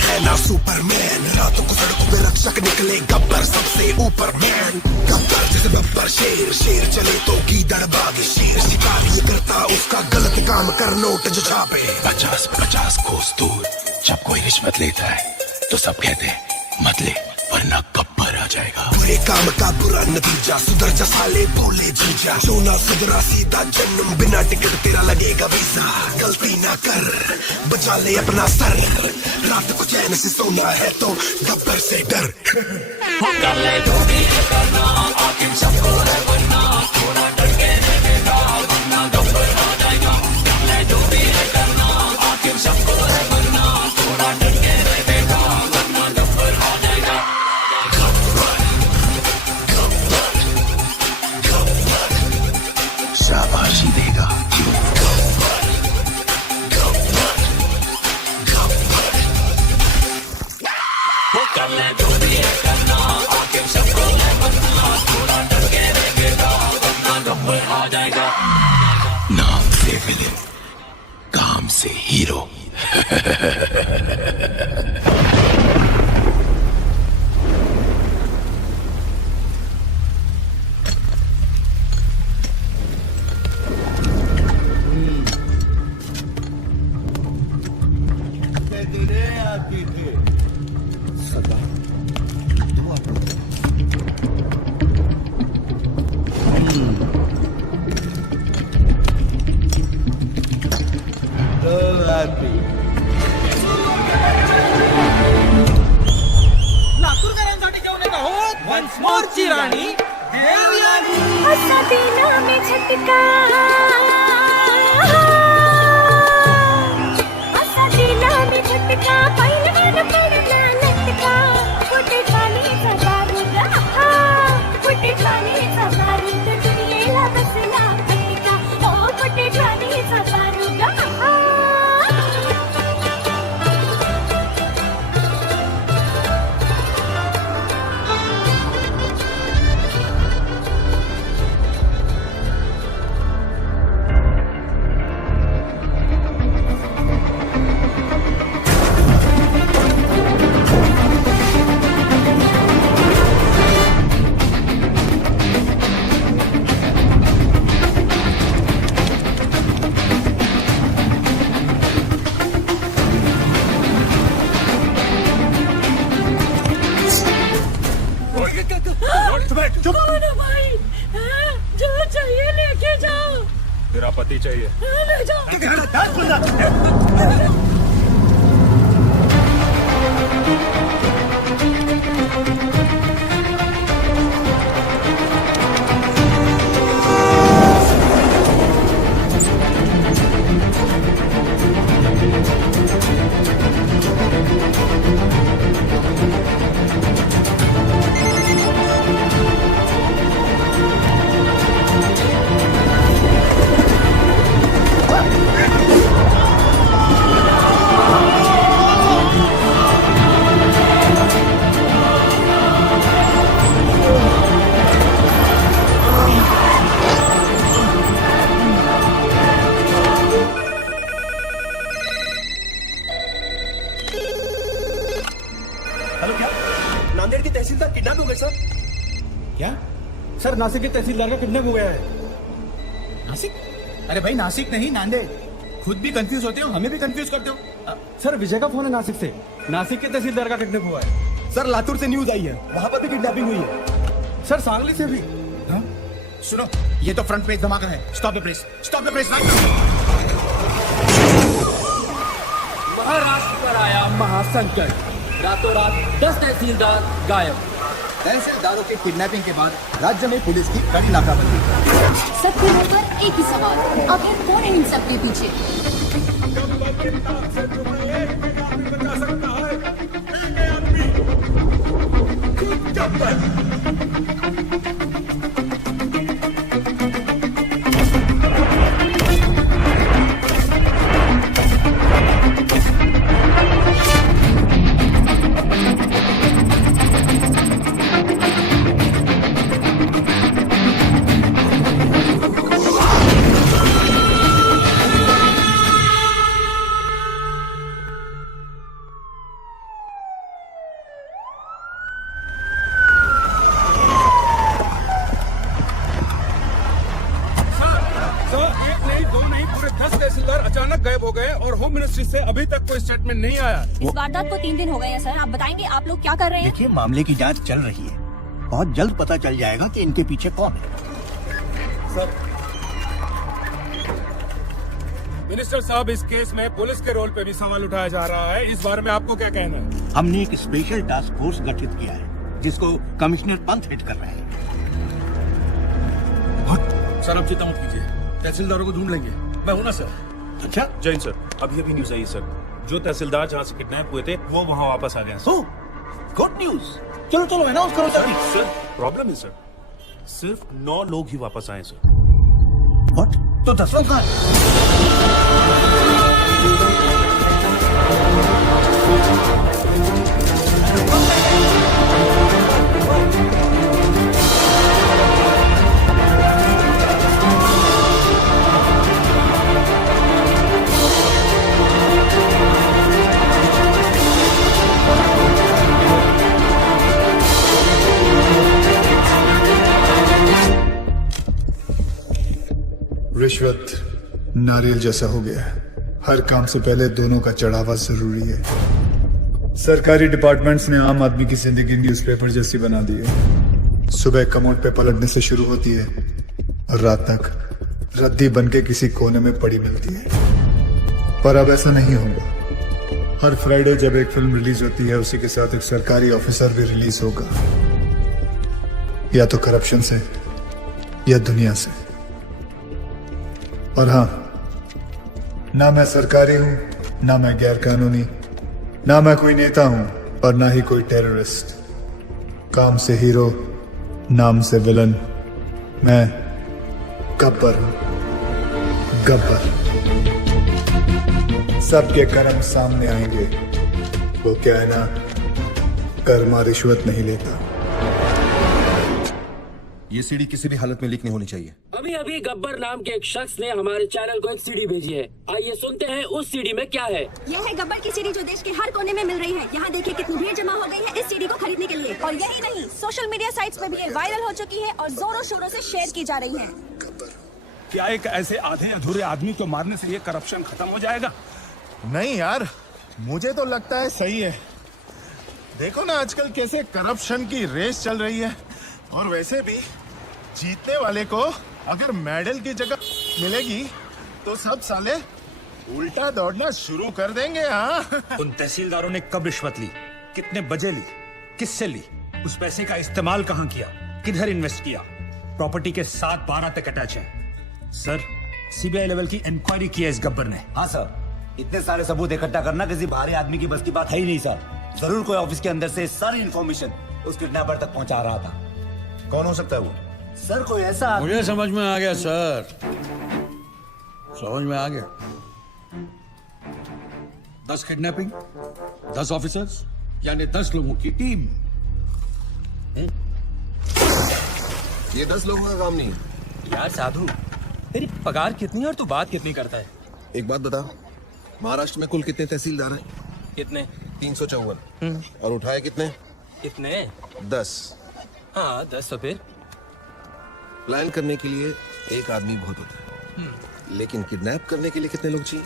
है ना सुपरमैन, रातों को सड़कों पे रक्षक निकले गब्बर सबसे ऊपर मैन। गब्बर जैसे बब्बर शेर, शेर चले तो गीदड़ भागे, शेर शिकार ये करता उसका गलत काम कर नोट जो छापे। 50-50 कोस दूर जब कोई रिश्वत लेता है तो सब कहते हैं मत ले वरना गब्बर आ जाएगा। बुरे काम का बुरा नतीजा, सुधर जा साले बोले जीजा, जो ना सुधरा सीधा जन्म, बिना टिकट तेरा लगेगा वीजा। गलती ना कर बचा ले अपना सर, रात को चैन से सोना है तो गब्बर से डर। कर ले जो भी करना, आखिर सबको है बनना, थोड़ा डर के रहेगा वरना गब्बर आ जाएगा। कर ले जो भी करना, आखिर सबको है बनना, थोड़ा डर के रहेगा वरना गब्बर आ जाएगा। शाबाशी देगा कर ले जो भी करना, आखिर सबको है बनना, थोड़ा डर के रहेगा वरना गब्बर आ जाएगा। नाम से विलेन, काम से हीरो। लातूरकरांसाठी घेऊन येत आहोत वन्स मोरची राणी देवयानी। असा दिला में झटका, असा दिला में झटका, पहिलवान पडला लटका, कुठे खालीचा बारूद, कुठे खालीचा बारूद, दुनियेला बसला फटका, ओ कुठे खालीचा बारूद। चुप। कौन है भाई? हाँ, जो चाहिए लेके जाओ। तेरा पति चाहिए। हाँ, ले जाओ। हेलो, क्या नांदेड़ की तहसीलदार किडनैप हो गए सर? क्या सर, नासिक के तहसीलदार का किडनैप हो गया है। नासिक? अरे भाई नासिक नहीं, नांदेड़। खुद भी कंफ्यूज होते हो, हमें भी कंफ्यूज करते हो। सर विजय का फोन है नासिक से, नासिक के तहसीलदार का किडनैप हुआ है। सर लातूर से न्यूज आई है, वहां पर भी किडनैपिंग हुई है। सर सांगली से भी। हाँ? सुनो, ये तो फ्रंट पेज धमाका है। Stop the press, stop the press. Maharashtra पर आया महासंकट, रातों रात 10 तहसीलदार गायब। तहसीलदारों के किडनैपिंग के बाद राज्य में पुलिस की कड़ी नाकाबंदी। सबके मुंह पर एक ही सवाल, आखिर कौन है इन सब के पीछे? बचा सकता है एक आदमी, खुद गब्बर। होम मिनिस्ट्री से अभी तक कोई स्टेटमेंट नहीं आया। इस वारदात को 3 दिन हो गए हैं सर। आप बताएंगे आप लोग क्या कर रहे हैं? देखिए, मामले की जांच चल रही है। बहुत जल्द पता चल जाएगा कि इनके पीछे कौन है। मिनिस्टर साहब, इस केस में पुलिस के रोल पे भी सवाल उठाया जा रहा है। इस बारे में आपको क्या कहना है? हमने एक स्पेशल टास्क फोर्स गठित किया है जिसको कमिश्नर पंत हेड कर रहे हैं। सर आप चिंता मत कीजिए, तहसीलदारों को ढूंढ लेंगे। मैं हूं ना सर। अच्छा, जैन सर, अभी अभी न्यूज आई सर, जो तहसीलदार जहाँ से किडनैप हुए थे वो वहाँ वापस आ गए हैं सर। Good news. चलो चलो अनाउंस करो जल्दी। सर प्रॉब्लम है सर, सिर्फ 9 लोग ही वापस आए सर। व्हाट? तो 10 लोग कहाँ हैं? रिश्वत नारियल जैसा हो गया है। हर काम से पहले दोनों का चढ़ावा जरूरी है। सरकारी डिपार्टमेंट्स ने आम आदमी की जिंदगी न्यूज़पेपर जैसी बना दी है। सुबह कमोड पे पलटने से शुरू होती है और रात तक रद्दी बनके किसी कोने में पड़ी मिलती है। पर अब ऐसा नहीं होगा। हर फ्राइडे जब एक फिल्म रिलीज होती है, उसी के साथ एक सरकारी ऑफिसर भी रिलीज होगा, या तो करप्शन से या दुनिया से। और हाँ, ना मैं सरकारी हूं, ना मैं गैर कानूनी, ना मैं कोई नेता हूं और ना ही कोई टेररिस्ट। काम से हीरो, नाम से विलन। मैं गब्बर हूं, गब्बर। सबके कर्म सामने आएंगे। वो क्या है ना, कर्मा रिश्वत नहीं लेता। ये सीडी किसी भी हालत में लीक नहीं होनी चाहिए। अभी अभी गब्बर नाम के एक शख्स ने हमारे चैनल को एक सीडी भेजी है। आइए सुनते हैं उस सीडी में क्या है। यह है गब्बर की सीडी जो देश के हर कोने में मिल रही है। यहाँ देखिए कितनी भीड़ जमा हो गई है इस सीडी को खरीदने के लिए। और यही नहीं, सोशल मीडिया साइट्स में भी ये वायरल हो चुकी है और जोरों शोरों से शेयर की जा रही है। क्या एक ऐसे आधे अधूरे आदमी को मारने से ये करप्शन खत्म हो जाएगा? नहीं यार, मुझे तो लगता है सही है। देखो ना आजकल कैसे करप्शन की रेस चल रही है। और वैसे भी जीतने वाले को अगर मेडल की जगह मिलेगी तो सब साले उल्टा दौड़ना शुरू कर देंगे। हाँ, उन तहसीलदारों ने कब रिश्वत ली, कितने बजे ली, किससे ली, उस पैसे का इस्तेमाल कहाँ किया, किधर इन्वेस्ट किया, प्रॉपर्टी के 7-12 तक अटैच है। सर, सीबीआई लेवल की इंक्वायरी की है इस गब्बर ने। हाँ सर, इतने सारे सबूत इकट्ठा करना किसी बाहरी आदमी की बस की बात है ही नहीं सर। जरूर कोई ऑफिस के अंदर से सारी इंफॉर्मेशन उस किडनैपर तक पहुंचा रहा था। कौन हो सकता है वो? सर कोई ऐसा मुझे समझ में आ गया सर, समझ में आ गया। 10 किडनैपिंग, 10 ऑफिसर्स, यानी 10 लोगों की टीम। ये 10 लोगों का काम नहीं है। यार साधु, तेरी पगार कितनी है और तू बात कितनी करता है? एक बात बता, महाराष्ट्र में कुल कितने तहसीलदार हैं? कितने? 354। और उठाए कितने? कितने? 10। हाँ 10। तो फिर प्लान करने के लिए एक आदमी बहुत होता है, लेकिन किडनैप करने के लिए कितने लोग चाहिए?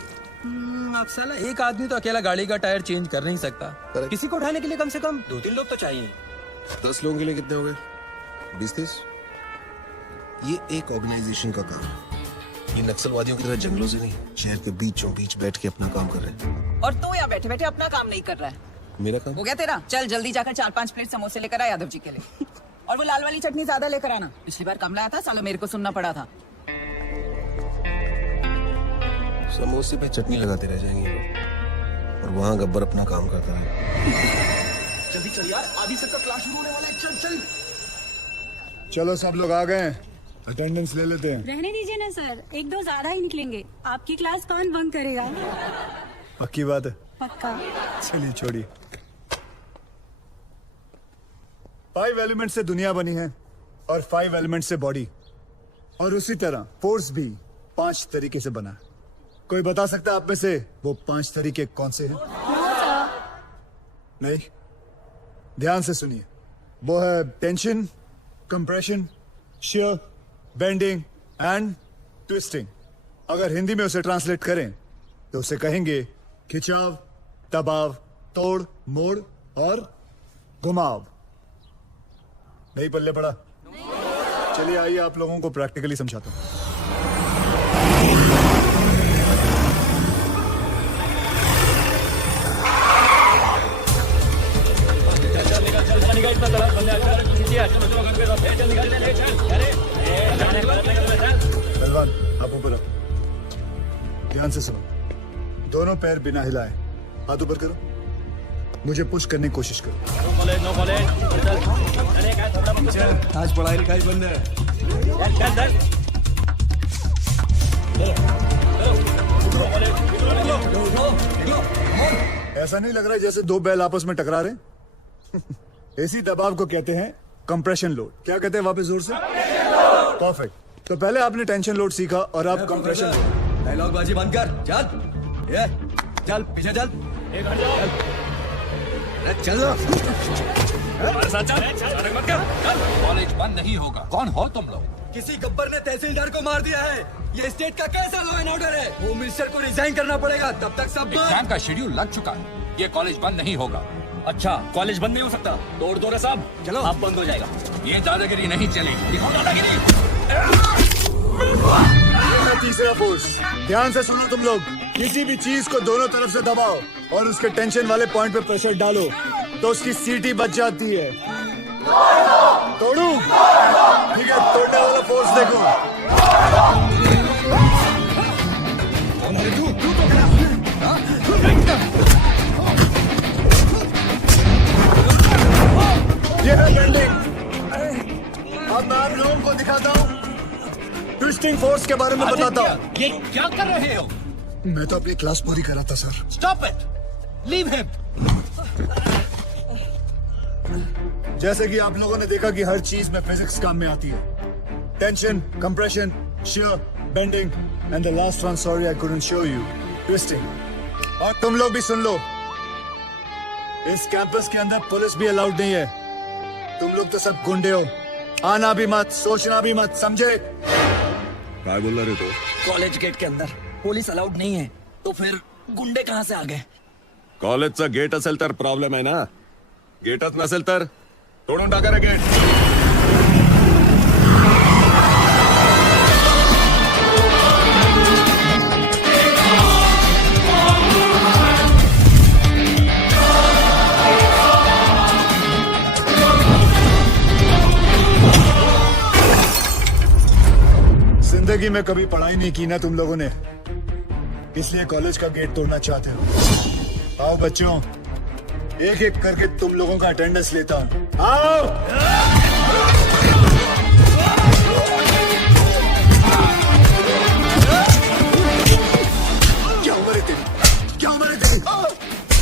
अब साला एक आदमी तो अकेला गाड़ी का टायर चेंज कर नहीं सकता। Correct. किसी को उठाने के लिए कम से कम 2-3 लोग तो चाहिए। 10 लोगों के लिए कितने हो गए? 20-30। ये एक ऑर्गेनाइजेशन का काम है। ये नक्सलवादियों की तरह जंगलों से नहीं, शहर के बीचों बीच बैठ के अपना काम कर रहे हैं। और तू यहाँ बैठे बैठे अपना काम नहीं कर रहा है। मेरा काम हो गया तेरा? चल जल्दी जाकर 4-5 प्लेट समोसे लेकर आ यादव जी के लिए। और वो लाल वाली चटनी ज्यादा लेकर आना। पिछली बार कम लाया था, साला मेरे को सुनना पड़ा था। समोसे पे चटनी लगाते रह जाएंगे लोग, और वहां गब्बर अपना काम करता है। जल्दी चल यार, आधी से क्लास शुरू होने वाला है। चल चल। चलो सब लोग आ गए, अटेंडेंस ले लेते हैं। रहने दीजिए ना सर, 1-2 ज्यादा ही निकलेंगे। आपकी क्लास कौन बंक करेगा? पक्की बात है? पक्का। चलिए छोड़िए। 5 एलिमेंट से दुनिया बनी है और 5 एलिमेंट से बॉडी, और उसी तरह फोर्स भी 5 तरीके से बना है। कोई बता सकता है आप में से वो 5 तरीके कौन से हैं? नहीं, ध्यान से सुनिए। वो है tension, compression, shear, bending and twisting. अगर हिंदी में उसे ट्रांसलेट करें तो उसे कहेंगे खिंचाव, दबाव, तोड़, मोड़ और घुमाव। नहीं पल्ले पड़ा? चलिए आइए आप लोगों को प्रैक्टिकली समझाता हूँ। पहलवान आप ऊपर आओ, ध्यान से सुनो। दोनों पैर बिना हिलाए हाथ ऊपर करो, मुझे पुश करने की कोशिश करो। आज पढ़ाई लिखाई बंद है। ऐसा नहीं लग रहा है जैसे दो बैल आपस में टकरा रहे हैं? इसी दबाव को कहते हैं कंप्रेशन लोड। क्या कहते हैं वापस जोर से? परफेक्ट। तो पहले आपने टेंशन लोड सीखा और अब कंप्रेशन लोड। डायलॉग बाजी बंद कर, चल ये चल पीछे चल, चल कॉलेज बंद नहीं होगा। कौन हो तुम लोग? किसी गब्बर ने तहसीलदार को मार दिया है। ये स्टेट का कैसा लॉ एंड ऑर्डर है? होम मिनिस्टर को रिजाइन करना पड़ेगा, तब तक सब एग्जाम का शेड्यूल लग चुका है। ये कॉलेज बंद नहीं होगा। अच्छा कॉलेज बंद नहीं हो सकता? तोड़ दो रे साहब, चलो आप बंद हो जाएगा। ये दादागिरी नहीं चलेगी। दिखाओ दादागिरी। ये है तीसरा फोर्स। ध्यान से सुनो तुम लोग। किसी भी चीज को दोनों तरफ से दबाओ और उसके टेंशन वाले पॉइंट पे प्रेशर डालो तो उसकी सीटी बच जाती है। तोड़ू? ठीक है, तोड़ने वाला फोर्स देखो। ये है बेंडिंग। अब मैं आप लोगों को दिखाता हूँ, ट्विस्टिंग फोर्स के बारे में बताता हूँ। ये क्या कर रहे हो? मैं तो अपनी क्लास पूरी करा था sir. Stop it, leave him. जैसे कि आप लोगों ने देखा कि हर चीज में फिजिक्स काम में आती है। Tension, compression, shear, bending and the last one, sorry I couldn't show you, twisting. और तुम लोग भी सुन लो, इस कैंपस के अंदर पुलिस भी अलाउड नहीं है। तुम लोग तो सब गुंडे हो। आना भी मत, सोचना भी मत, समझे? क्या बोल रहे हो? कॉलेज गेट के अंदर पुलिस अलाउड नहीं है, तो फिर गुंडे कहाँ से आ गए? कॉलेजचा गेट असेल तर प्रॉब्लेम आहे ना, गेटच नसेल तर तोडून टाका रे गेट. जिंदगी में कभी पढ़ाई नहीं की ना तुम लोगों ने, इसलिए कॉलेज का गेट तोड़ना चाहते हो। आओ बच्चों, एक एक करके तुम लोगों का अटेंडेंस लेता हूं। आओ। क्या उम्र है तेरी? क्या उम्र है तेरी?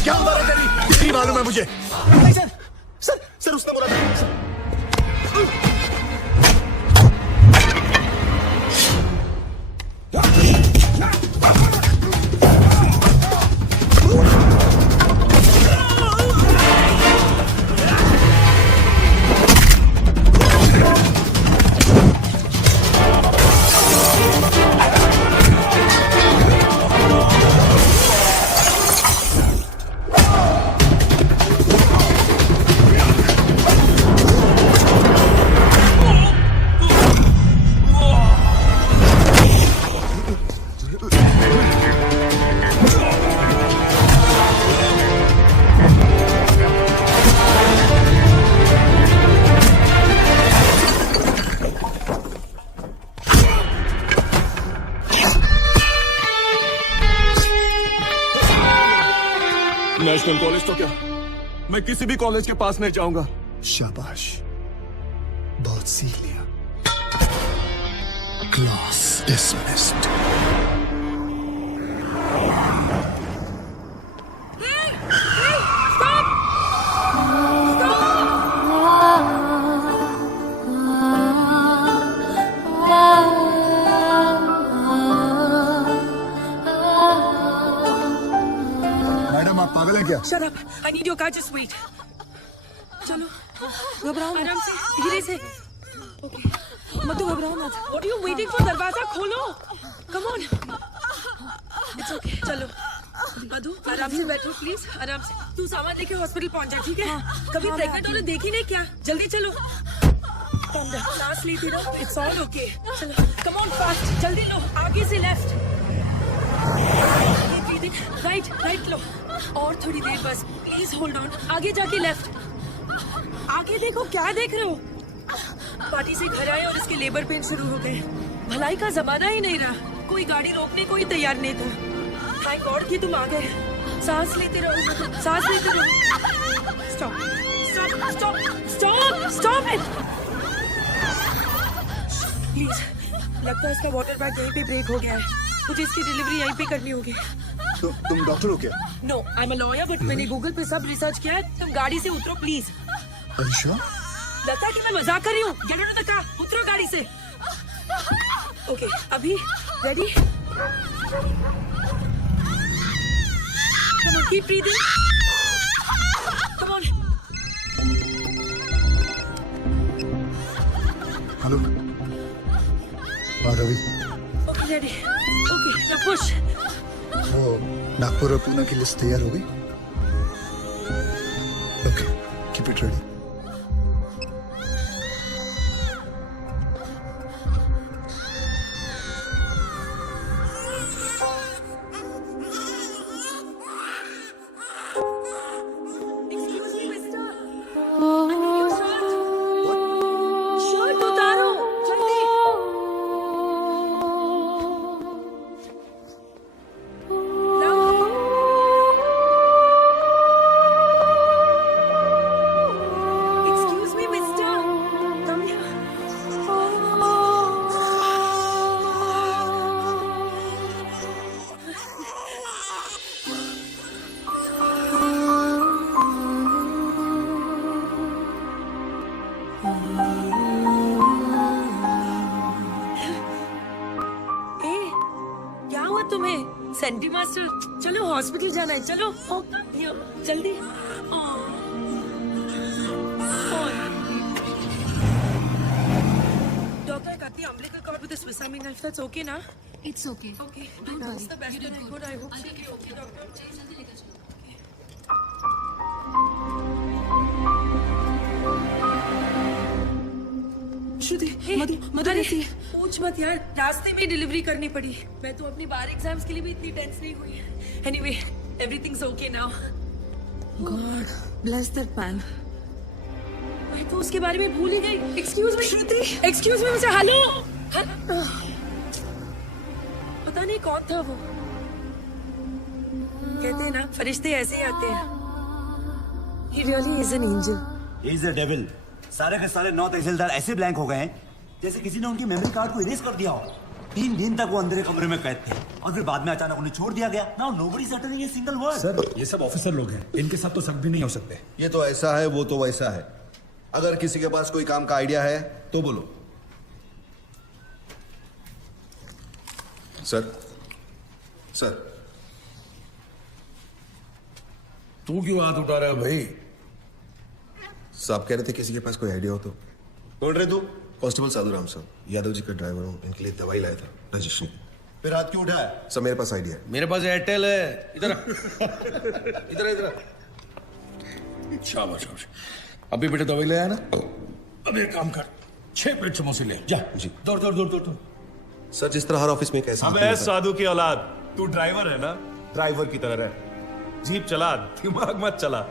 क्या उम्र है तेरी? नहीं मालूम है मुझे। सर उसने बोला था। नेशनल कॉलेज तो क्या, मैं किसी भी कॉलेज के पास नहीं जाऊंगा. शाबाश, बहुत सीख लिया. Class dismissed. मैडम आप पागल है क्या? Shut up. I need your car. Just wait. चलो, घबराओ आराम से, धीरे से. मत घबराओ मत. What are you waiting for? दरवाजा खोलो. Come on. It's okay. चलो. मधु आराम से बैठो प्लीज, आराम से। तू सामान लेके हॉस्पिटल पहुंच जा, ठीक है? कभी प्रेग्नेंट होने देखी नहीं क्या? जल्दी चलो, सांस लेती रहो, इट्स ऑल ओके। चलो कम ऑन फास्ट, जल्दी लो, आगे से लेफ्ट, राइट राइट लो, और थोड़ी देर बस, प्लीज होल्ड ऑन, आगे जाके लेफ्ट, आगे देखो, क्या देख रहे हो? पार्टी से घर आए और इसके लेबर पेन शुरू हो गए। भलाई का जमाना ही नहीं रहा, कोई गाड़ी रोकने को ही तैयार नहीं था। थैंक गॉड कि तुम आ गए। सांस लेते रहो, सांस लेते रहो। Stop stop stop stop stop it please. लगता है इसका वाटर बैग यहीं पे ब्रेक हो गया है, मुझे इसकी डिलीवरी यहीं पे करनी होगी। तो तुम डॉक्टर हो क्या? No, I am a lawyer, but मैंने गूगल पे सब रिसर्च किया है। तुम गाड़ी से उतरो प्लीज। अच्छा? लगता है कि मैं मजाक कर रही हूँ। Get out of the car, उतरो गाड़ी से। ओके, अभी ready? Come on, keep breathing. Come on. Hello, Ravi. Okay, ready. Okay, now push. वो नागपुर और पुणे की लिस्ट तैयार हो गई? Okay, keep it ready. Senti master, चलो हॉस्पिटल जाना है, चलो जल्दी। डॉक्टर कहती है umbilical cord with a Swiss Army knife, that's okay ना? It's okay. Okay, that's the best and I hope she'll be okay, doctor. श्रुति, मधु कैसी है? पूछ मत यार, रास्ते में डिलीवरी करनी पड़ी। मैं तो अपनी बार एग्जाम्स के लिए भी इतनी टेंस नहीं हुई है। Anyway, everything's okay now. God bless that man. मैं तो उसके बारे में भूल ही गई। एक्सक्यूज मी श्रुति, एक्सक्यूज मी मुझे, हेलो। पता नहीं कौन था वो। कहते हैं ना, फरिश्ते ऐसे ही आते हैं। He really is an angel. He is a devil. सारे के सारे 9 तहसीलदार ऐसे ब्लैंक हो गए हैं जैसे किसी ने उनकी मेमोरी कार्ड को इरेज कर दिया हो। 3 दिन तक वो अंधेरे कमरे में कैद थे और फिर बाद में अचानक उन्हें छोड़ दिया गया। Now nobody is uttering a single word. Sir, ये सब ऑफिसर लोग हैं, इनके साथ तो शक भी नहीं हो सकते। ये तो ऐसा है, वो तो वैसा है। अगर किसी के पास कोई काम का आइडिया है तो बोलो। सर, सर, तू क्यों हाथ उठा रहा है भाई? साहब कह रहे थे किसी के पास कोई आइडिया हो तो। बोल रहे तू? कांस्टेबल साधु राम साहब, यादव जी का ड्राइवर हूँ, इनके लिए दवाई लाया था रजिस्ट्री। फिर हाथ क्यों उठाया? सर मेरे पास आइडिया है। मेरे पास एयरटेल है। इधर इधर इधर। शाबाश शाबाश। अभी बेटे दवाई ले आया ना? अब एक काम कर, 6 प्लेट समोसे ले जा। जी। दौड़ दौड़ दौड़ दौड़। सर जिस तरह हर ऑफिस में कैसे अबे साधु की औलाद, तू ड्राइवर है ना? ड्राइवर की तरह रह, जीप चला, दिमाग मत चला।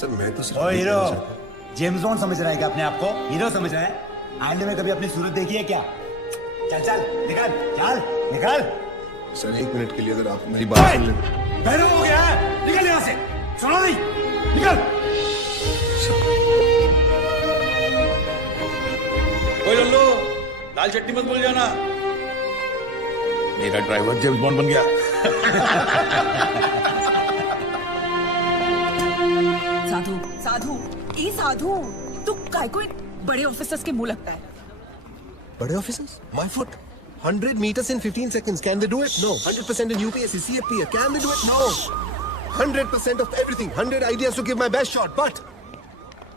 सर मैं तो ओ हीरो, जेम्स बॉन्ड समझ रहा है क्या अपने आप को? हीरो समझ रहा है? आईने में कभी अपनी सूरत देखी है क्या? चल चल निकल, चल निकल। सर 1 मिनट के लिए अगर आप मेरी बात सुन लें। बहरा हो गया है, निकल यहाँ से, सुनो नहीं, निकल। ओए लल्लू, दाल चटनी मत भूल जाना। मेरा ड्राइवर जेम्स बॉन्ड बन गया। साधु, साधु, ई साधु, तू काय को बड़े ऑफिसर्स के मुंह लगता है? बड़े officers? My foot. 100 meters in 15 seconds. Can they do it? No. 100% in UPSC, CFP. Can they do it? No. 100% of everything. 100 ideas to give my best shot. But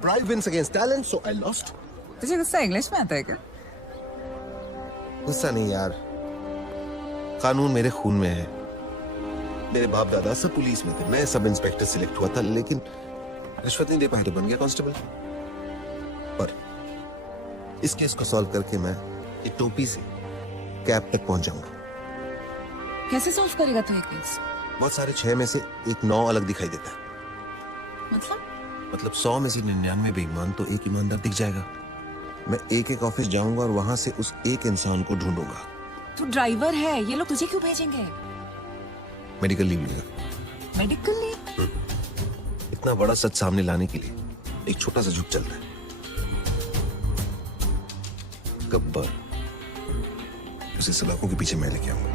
pride wins against talent, so I lost. तुझे गुस्सा English में आता है क्या? गुस्सा नहीं यार, कानून मेरे खून में है। मेरे बाप दादा सब पुलिस में थे, मैं सब इंस्पेक्टर सिलेक्ट हुआ था, लेकिन रिश्वत नहीं दे पाया तो बन गया कांस्टेबल। पर इस केस को सॉल्व करके मैं ये टोपी से कैब तक पहुंच जाऊंगा। कैसे सॉल्व करेगा तू ये केस? बहुत सारे 6 में से एक 9 अलग दिखाई देता है। मतलब 100 में से 99 बेईमान तो एक ईमानदार दिख जाएगा। मैं एक ऑफिस जाऊंगा और वहां से उस एक इंसान को ढूंढूंगा। तू ड्राइवर है, ये लोग तुझे क्यों भेजेंगे? मेडिकल लीव लेगा। Medical leave? इतना बड़ा सच सामने लाने के लिए एक छोटा सा झुक चल रहा है। गब्बर, उसे सलाखों के पीछे मैं लेके आऊंगा।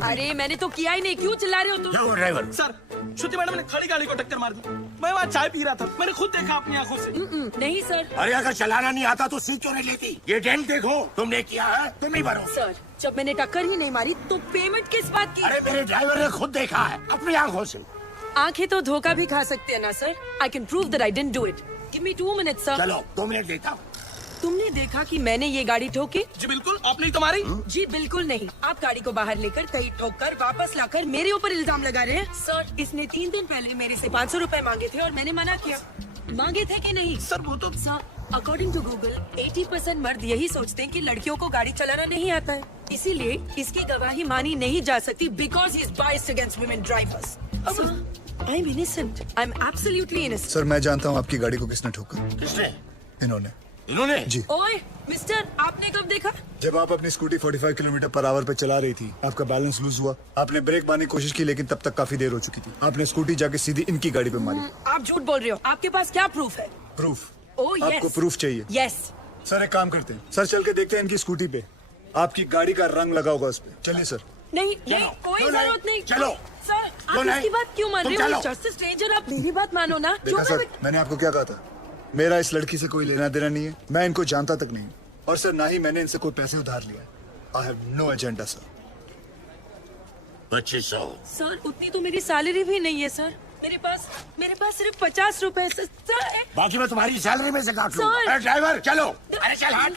अरे मैंने तो किया ही नहीं, क्यों चिल्ला रहे हो तुम? क्या ड्राइवर? सर, श्रुति मैडम ने खड़ी गाड़ी को टक्कर मार दी। मैं वहाँ चाय पी रहा था, मैंने खुद देखा अपनी आंखों से। नहीं सर। अरे अगर चलाना नहीं आता तो सीट क्यों नहीं लेती? ये डेंट देखो, तुमने किया है, तुम नहीं भरो। सर, जब मैंने टक्कर ही नहीं मारी तो पेमेंट किस बात की? अरे मेरे ड्राइवर ने खुद देखा है अपनी आंखों से। आंखें तो धोखा भी खा सकते हैं ना sir. I can prove that I didn't do it. Give me 2 minutes sir. चलो 2 मिनट देता हूँ। तुमने देखा कि मैंने ये गाड़ी ठोकी? जी बिल्कुल, आपने ही तुम्हारी? जी बिल्कुल नहीं। आप गाड़ी को बाहर लेकर कहीं ठोककर वापस लाकर मेरे ऊपर इल्जाम लगा रहे हैं। सर, इसने 3 दिन पहले मेरे से 500 रुपए मांगे थे और मैंने मना किया। मांगे थे कि नहीं? सर वो तो सर, अकॉर्डिंग टू गूगल 80% मर्द यही सोचते हैं कि लड़कियों को गाड़ी चलाना नहीं आता है, इसीलिए इसकी गवाही मानी नहीं जा सकती because he is biased against women drivers. I am innocent, I am absolutely innocent. Sir, मैं जानता हूँ आपकी गाड़ी को किसने ठोका। किसने? इन्होंने। इन्होंने? जी। ओए मिस्टर, आपने कब देखा? जब आप अपनी स्कूटी 45 किलोमीटर पर आवर पे चला रही थी, आपका बैलेंस लूज हुआ। आपने ब्रेक मारने की कोशिश की, लेकिन तब तक काफी देर हो चुकी थी। आपने स्कूटी जाके सीधी इनकी गाड़ी पे मारी। आप झूठ बोल रहे हो। आपके पास क्या प्रूफ है? प्रूफ? Oh yes. आपको प्रूफ चाहिए? यस। सर, एक काम करते हैं, सर चल के देखते हैं इनकी स्कूटी पे आपकी गाड़ी का रंग लगा होगा उस पे। चलिए सर। नहीं नहीं, कोई जरूरत नहीं। चलो। सर, आप इसकी बात क्यों मान रहे हो? जस्ट स्ट्रेंजर, आप मेरी बात मानो ना। देखा सर, मैंने आपको क्या कहा था? मेरा इस लड़की से कोई लेना देना नहीं है, मैं इनको जानता तक नहीं, और सर ना ही मैंने इनसे कोई पैसे उधार लिया। I have no agenda sir. 2500। Sir, उतनी तो मेरी सैलरी भी नहीं है सर। मेरे पास सिर्फ 50 रुपए है सर। बाकी मैं तुम्हारी सैलरी में से काट लूंगा। सर। अरे ड्राइवर चलो। अरे चल हट।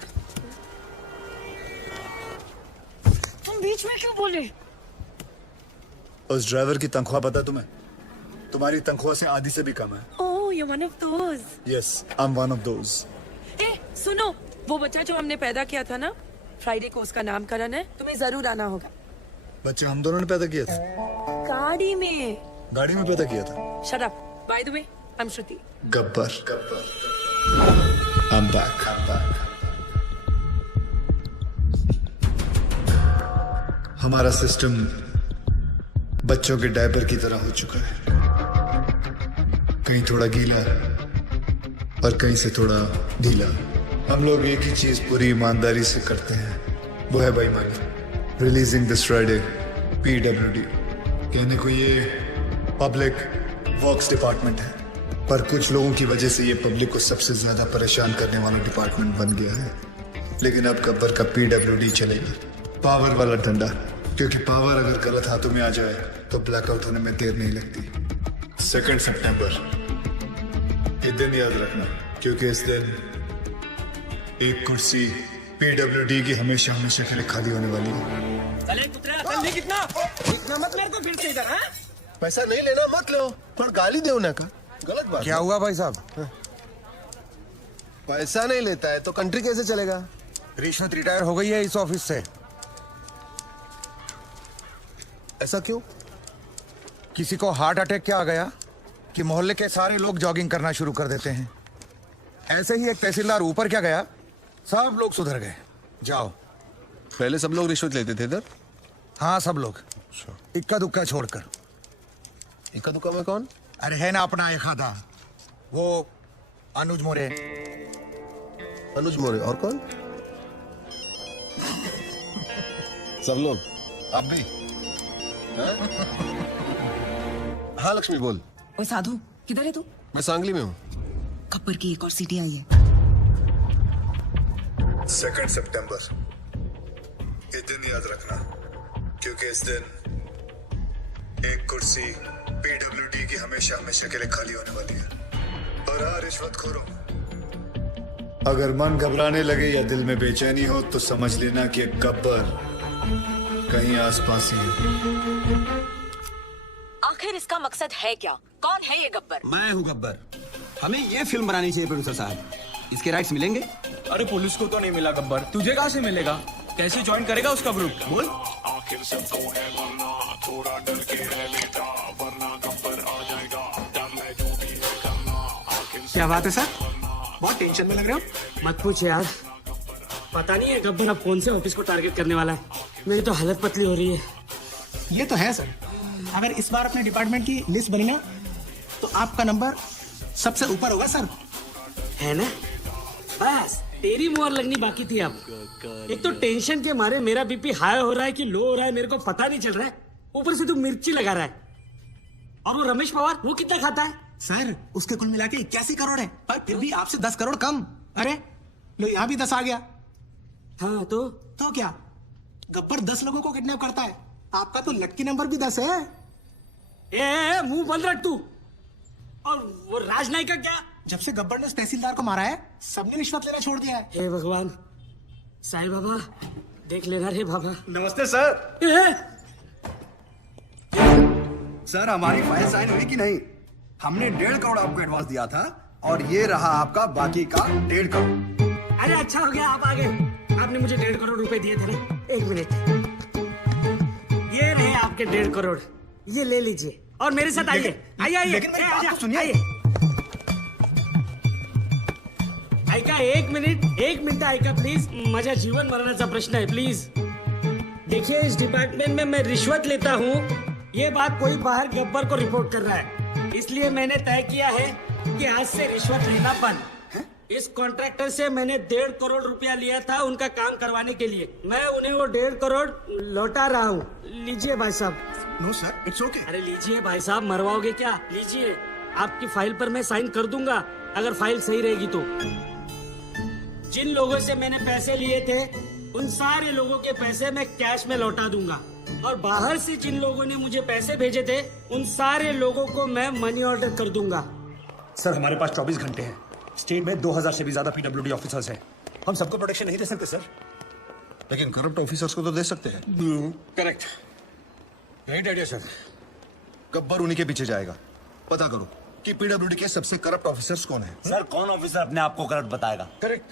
तुम बीच में क्यों बोले? उस ड्राइवर की तनख्वाह पता तुम्हें? तुम्हारी तनख्वाह से आधी से भी कम है। Oh, you one of those. Yes, I am one of those. ए, सुनो, वो बच्चा जो हमने पैदा किया था ना, फ्राइडे को उसका नामकरण है, तुम्हें जरूर आना होगा। बच्चे हम दोनों ने पैदा किया था? गाड़ी में। गाड़ी में पैदा किया था? Shut up. By the way, I am Shruti. Gabbar. I'm back. हमारा सिस्टम बच्चों के डायपर की तरह हो चुका है, कहीं थोड़ा गीला और कहीं से थोड़ा ढीला। हम लोग एक ही चीज पूरी ईमानदारी से करते हैं, वो है बेईमानी। Releasing this Friday PWD। कहने को ये पब्लिक वर्क्स डिपार्टमेंट है, पर कुछ लोगों की वजह से ये पब्लिक को सबसे ज्यादा परेशान करने वाला डिपार्टमेंट बन गया है। लेकिन अब गब्बर का PWD चलेगा, पावर वाला डंडा, क्योंकि पावर अगर गलत हाथों में आ जाए तो ब्लैकआउट होने में देर नहीं लगती। 2 सितंबर, ये दिन याद रखना, क्योंकि इस दिन एक कुर्सी PWD की हमेशा हमेशा के लिए खाली होने वाली है। चले पुत्रा, चल कितना मत मेरे को फिर से इधर। हाँ, पैसा नहीं लेना मत लो, पर गाली दे उन्हें का गलत बात। क्या हुआ भाई साहब? पैसा नहीं लेता है तो कंट्री कैसे चलेगा? रिश्वत रिटायर हो गई है इस ऑफिस से। ऐसा क्यों? किसी को हार्ट अटैक क्या आ गया कि मोहल्ले के सारे लोग जॉगिंग करना शुरू कर देते हैं। ऐसे ही एक तहसीलदार ऊपर क्या गया, सब लोग सुधर गए। जाओ। पहले सब लोग रिश्वत लेते थे इधर? हाँ, सब लोग, इक्का दुक्का छोड़कर। इक्का दुक्का में कौन? अरे है ना अपना एक आधा। वो अनुज मोरे। अनुज मोरे और कौन? सब लोग। आप भी? हाँ लक्ष्मी बोल। ओ साधु, किधर है तू? मैं सांगली में हूँ। गब्बर की एक और सीटी आई है। 2 सितंबर, ये दिन याद रखना, क्योंकि इस दिन एक कुर्सी पीडब्ल्यूडी की हमेशा हमेशा के लिए खाली होने वाली है। और हाँ रिश्वतखोरों, अगर मन घबराने लगे या दिल में बेचैनी हो तो समझ लेना कि गब्बर कहीं आसपास ही है। आखिर इसका मकसद है क्या? कौन है ये गब्बर? मैं हूँ गब्बर। हमें ये फिल्म बनानी चाहिए प्रोड्यूसर साहब। इसके राइट्स मिलेंगे? अरे पुलिस को तो नहीं मिला गब्बर, तुझे कहाँ से मिलेगा? कैसे ज्वाइन करेगा उसका ग्रुप? बोल। आखिर सबको है वरना थोड़ा डर के रह बेटा, वरना गब्बर आ जाएगा, डर ले जो भी है करना। आखिर क्या बात है सर? बहुत टेंशन में लग रहे हो। मत पूछ यार, पता नहीं है गब्बर अब कौन से ऑफिस को टारगेट करने वाला है। मेरी तो हालत पतली हो रही है। ये तो है सर, अगर इस बार अपने डिपार्टमेंट की लिस्ट बनी ना तो आपका नंबर सबसे ऊपर होगा सर। है ना? बस तेरी मोहर लगनी बाकी थी अब। एक तो टेंशन के मारे मेरा बीपी हाई हो रहा है कि लो हो रहा है मेरे को पता नहीं चल रहा है। ऊपर से तू मिर्ची लगा रहा है। और वो रमेश पवार, वो कितना खाता है? सर उसके कुल मिला के 81 करोड़ है, पर फिर भी आपसे 10 करोड़ कम। अरे लो यहाँ भी 10 आ गया। हाँ तो क्या? गब्बर 10 लोगों को किडनैप करता है, आपका तो लटकी नंबर भी 10 है। ए मुंह बंद रख तू। और वो राजनाई का क्या? जब से गब्बर ने उस तहसीलदार को मारा है सबने रिश्वत लेना छोड़ दिया है। हे भगवान, साईं बाबा देख लेना रे बाबा। नमस्ते सर। सर हमारी फाइल साइन हुई कि नहीं? हमने 1.5 करोड़ आपको एडवांस दिया था और ये रहा आपका बाकी का 1.5 करोड़। अरे अच्छा हो गया आप आ गए। आपने मुझे 1.5 करोड़ रुपए दिए थे ना। 1 मिनट, ये रहे आपके 1.5 करोड़, ये ले लीजिए और मेरे साथ आइए। आइए लेकिन मेरी बात तो सुनिए। ऐका एक मिनिट ऐका प्लीज। माझ्या जीवन मरणाचा प्रश्न है, प्लीज। देखिए इस डिपार्टमेंट में मैं रिश्वत लेता हूँ, ये बात कोई बाहर गब्बर को रिपोर्ट कर रहा है, इसलिए मैंने तय किया है कि आज से रिश्वत लेना बंद। इस कॉन्ट्रैक्टर से मैंने 1.5 करोड़ रुपया लिया था उनका काम करवाने के लिए। मैं उन्हें वो 1.5 करोड़ लौटा रहा हूँ। लीजिए भाई साहब। No sir, it's okay. अरे लीजिए भाई साहब, मरवाओगे क्या? लीजिए, आपकी फाइल पर मैं साइन कर दूंगा अगर फाइल सही रहेगी तो। जिन लोगों से मैंने पैसे लिए थे उन सारे लोगों के पैसे मैं कैश में लौटा दूंगा, और बाहर से जिन लोगों ने मुझे पैसे भेजे थे उन सारे लोगों को मैं मनी ऑर्डर कर दूंगा। सर हमारे पास 24 घंटे हैं। स्टेट में 2000 से भी ज्यादा पीडब्ल्यूडी ऑफिसर्स हैं। हम सबको प्रोटेक्शन नहीं दे सकते सर। लेकिन करप्ट ऑफिसर्स को तो दे सकते हैं। Correct, right idea sir. Gabbar उन्हीं के पीछे जाएगा। पता करो कि पीडब्ल्यूडी के सबसे करप्ट ऑफिसर्स कौन है। सर कौन ऑफिसर अपने आप को करप्ट बताएगा? करेक्ट,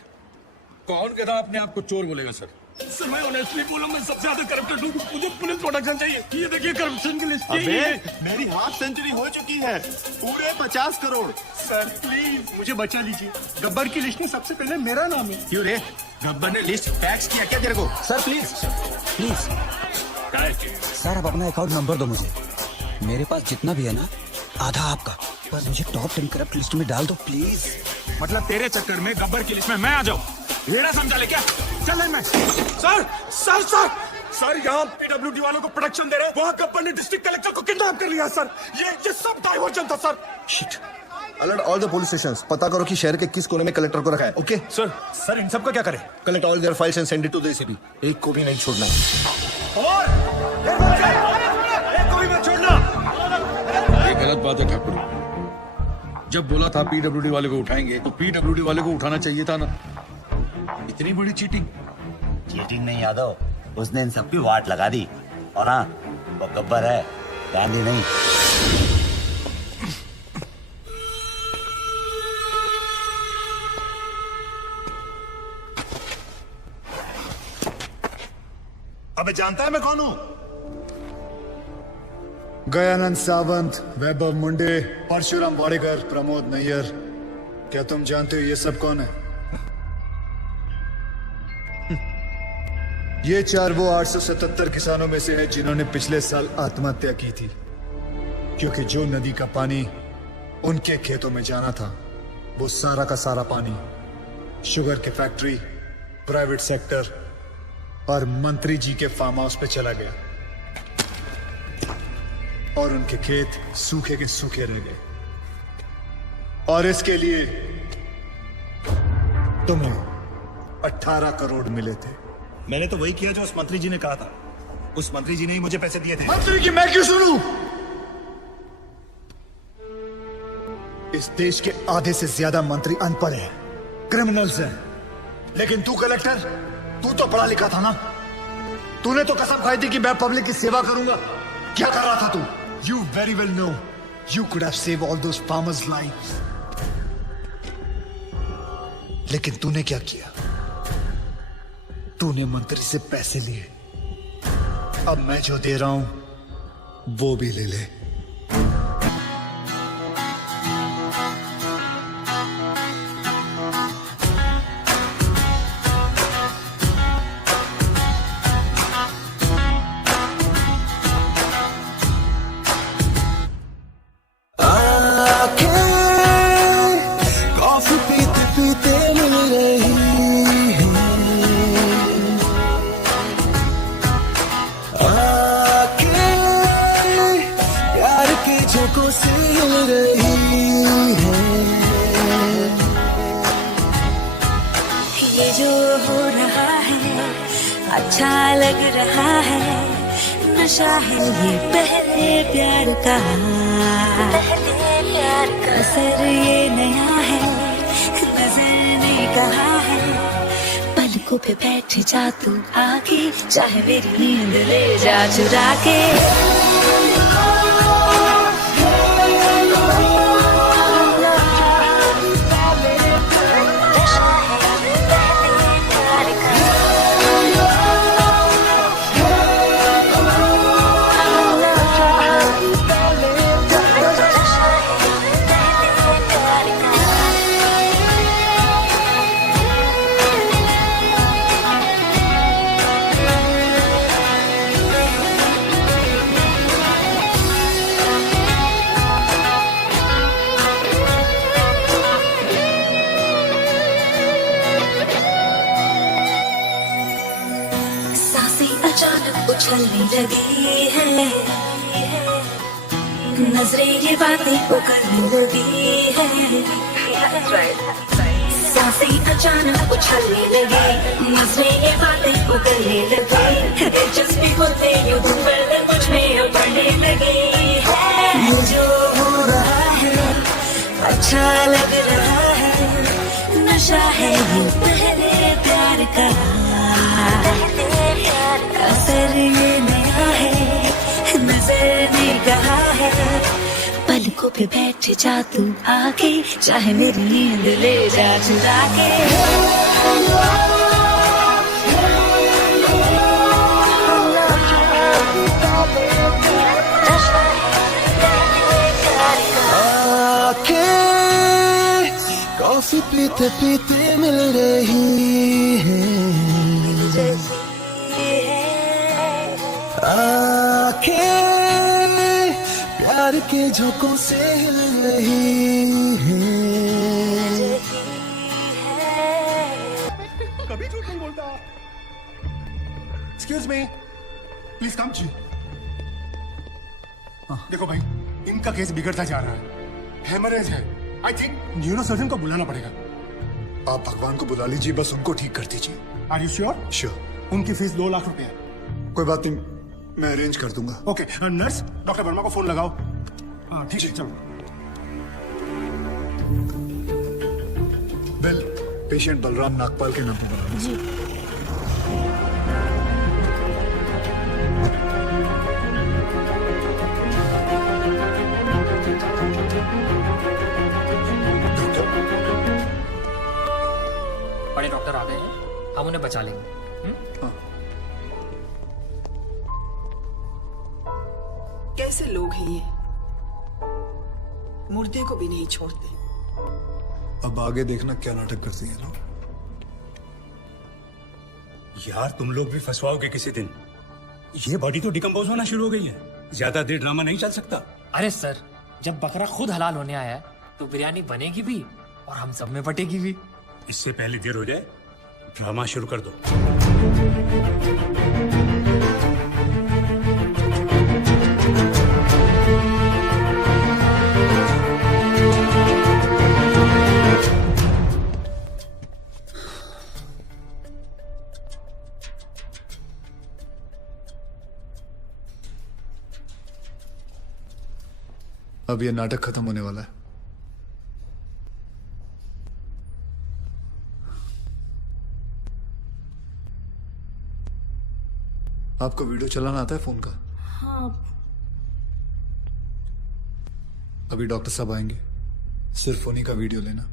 कौन कहता अपने आप को चोर बोलेगा सर? सर मैं ऑनेस्टली बोला, मैं सबसे ज्यादा करप्टेड हूँ। मुझे पुलिस प्रोटेक्शन चाहिए। ये देखिए करप्शन की लिस्ट। अबे मेरी हाफ सेंचुरी हो चुकी है, पूरे 50 करोड़। सर प्लीज मुझे बचा लीजिए। गब्बर की लिस्ट में सबसे पहले मेरा नाम है। क्यों रे? गब्बर ने लिस्ट टैक्स किया क्या तेरे को? सर प्लीज सर अब अपना अकाउंट नंबर दो मुझे। मेरे पास जितना भी है ना आधा आपका, पर मुझे टॉप 10 करप्ट लिस्ट में डाल दो प्लीज। मतलब तेरे चक्कर में गब्बर की लिस्ट में मैं आ जाऊं? रेड़ा समझा ले क्या? चल मैं। सर सर सर सर यहाँ पीडब्ल्यूडी वालों को प्रोटेक्शन दे रहे हैं, वहाँ गब्बर ने डिस्ट्रिक्ट कलेक्टर को किडनैप कर लिया सर। ये सब डाइवर्जन था sir. Shit. Alert all the police stations. पता करो कि शहर के किस कोने में कलेक्टर को रखा है। ओके सर इन सब का क्या करें? Collect all their files and send it to the ACP. एक को भी नहीं छोड़ना। ये गलत बात है ठाकुर। जब बोला था पीडब्ल्यूडी वाले को उठाएंगे तो पीडब्ल्यूडी वाले को उठाना चाहिए था ना। इतनी बड़ी चीटिंग। चीटिंग नहीं यादव, उसने इन सबकी वाट लगा दी। और हाँ, वो गब्बर है, गांधी नहीं। अबे जानता है मैं कौन हूँ? गयानंद सावंत, वैभव मुंडे, परशुराम वाडेकर, प्रमोद नैयर। क्या तुम जानते हो ये सब कौन है? ये 4 वो 877 किसानों में से हैं जिन्होंने पिछले साल आत्महत्या की थी, क्योंकि जो नदी का पानी उनके खेतों में जाना था वो सारा का सारा पानी शुगर की फैक्ट्री, प्राइवेट सेक्टर और मंत्री जी के फार्म हाउस पे चला गया और उनके खेत सूखे के सूखे रह गए। और इसके लिए तुम्हें 18 करोड़ मिले थे। मैंने तो वही किया जो उस मंत्री जी ने कहा था। उस मंत्री जी ने ही मुझे पैसे दिए थे। मंत्री की मैं क्यों सुनूं? इस देश के आधे से ज्यादा मंत्री अनपढ़ हैं, क्रिमिनल्स हैं। लेकिन तू कलेक्टर, तू तो पढ़ा लिखा था ना। तूने तो कसम खाई थी कि मैं पब्लिक की सेवा करूंगा। क्या कर रहा था तू? You very well know you could have saved all those farmers' lives. लेकिन तूने क्या किया? तूने मंत्री से पैसे लिए। अब मैं जो दे रहा हूं वो भी ले ले। कॉफी पीते पीते मिल रही आके प्यार के झोंकों से हिल रही है। ये जो हो रहा है अच्छा लग रहा है, नशा है ये पहले प्यार का, असर ये नया है, नजर ने कहा है। पलकों पे बैठ जा तू आके, चाहे मेरी नींद ले जा चुरा के। अचानक उछलने लगी है, नजरें ये बातें उगलने लगी है। सांसें अचानक उछलने लगी, नजरें ये बातें उगलने लगी। दिलचस्पी होते यूं पर मुझ में बढ़ने लगी है। ये जो हो रहा है अच्छा लग रहा है, नशा है ये पहले प्यार का, असर ये नया है, नजर ने कहा है। पलकों पे बैठ जा तू आके, चाहे मेरी नींद ले जा चुरा के। कॉफी पीते पीते मिल रही है आंखें, प्यार के झोंकों से हिल रही है। कभी झूठ नहीं बोलता। एक्सक्यूज मी, प्लीज कम जी। देखो भाई, इनका केस बिगड़ता जा रहा है, हेमरेज है। आई थिंक न्यूरो सर्जन को बुलाना पड़ेगा। आप भगवान को बुला लीजिए, बस उनको ठीक कर दीजिए। Are you sure? श्योर। उनकी फीस 2 लाख रुपए है। कोई बात नहीं, मैं अरेंज कर दूंगा। ओके, नर्स डॉक्टर वर्मा को फोन लगाओ। हाँ ठीक है, चलो। बिल पेशेंट बलराम नागपाल के नाम पर बना जी। बड़े डॉक्टर आ गए हैं, हम उन्हें बचा लेंगे। कैसे लोग हैं ये, मुर्दे को भी नहीं छोड़ते। अब आगे देखना क्या नाटक करती है ना। यार तुम लोग भी फंसवाओगे किसी दिन। ये बॉडी तो डिकम्पोज होना शुरू हो गई है, ज्यादा देर ड्रामा नहीं चल सकता। अरे सर, जब बकरा खुद हलाल होने आया है तो बिरयानी बनेगी भी और हम सब में बटेगी भी। इससे पहले देर हो जाए ड्रामा शुरू कर दो। अब ये नाटक खत्म होने वाला है। आपको वीडियो चलाना आता है फोन का? हाँ। अभी डॉक्टर साहब आएंगे, सिर्फ उन्हीं का वीडियो लेना।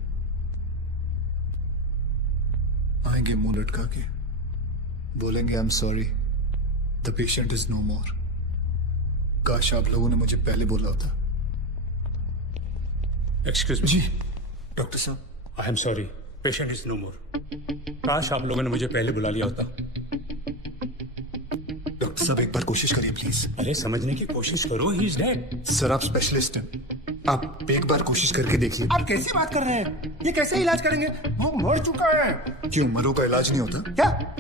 आएंगे मुंह लटका के, बोलेंगे I am sorry, the patient is no more. काश आप लोगों ने मुझे पहले बोला होता। Excuse me. जी डॉक्टर साहब, I am sorry, patient is no more. काश आप लोगों ने मुझे पहले बुला लिया होता। डॉक्टर साहब एक बार कोशिश करिए प्लीज। अरे समझने की कोशिश करो, ही इज डेड। सर आप स्पेशलिस्ट हैं, आप एक बार कोशिश करके देखिए। आप कैसी बात कर रहे हैं? ये कैसे इलाज करेंगे? वो मर चुका है। क्यों, मरो का इलाज नहीं होता क्या?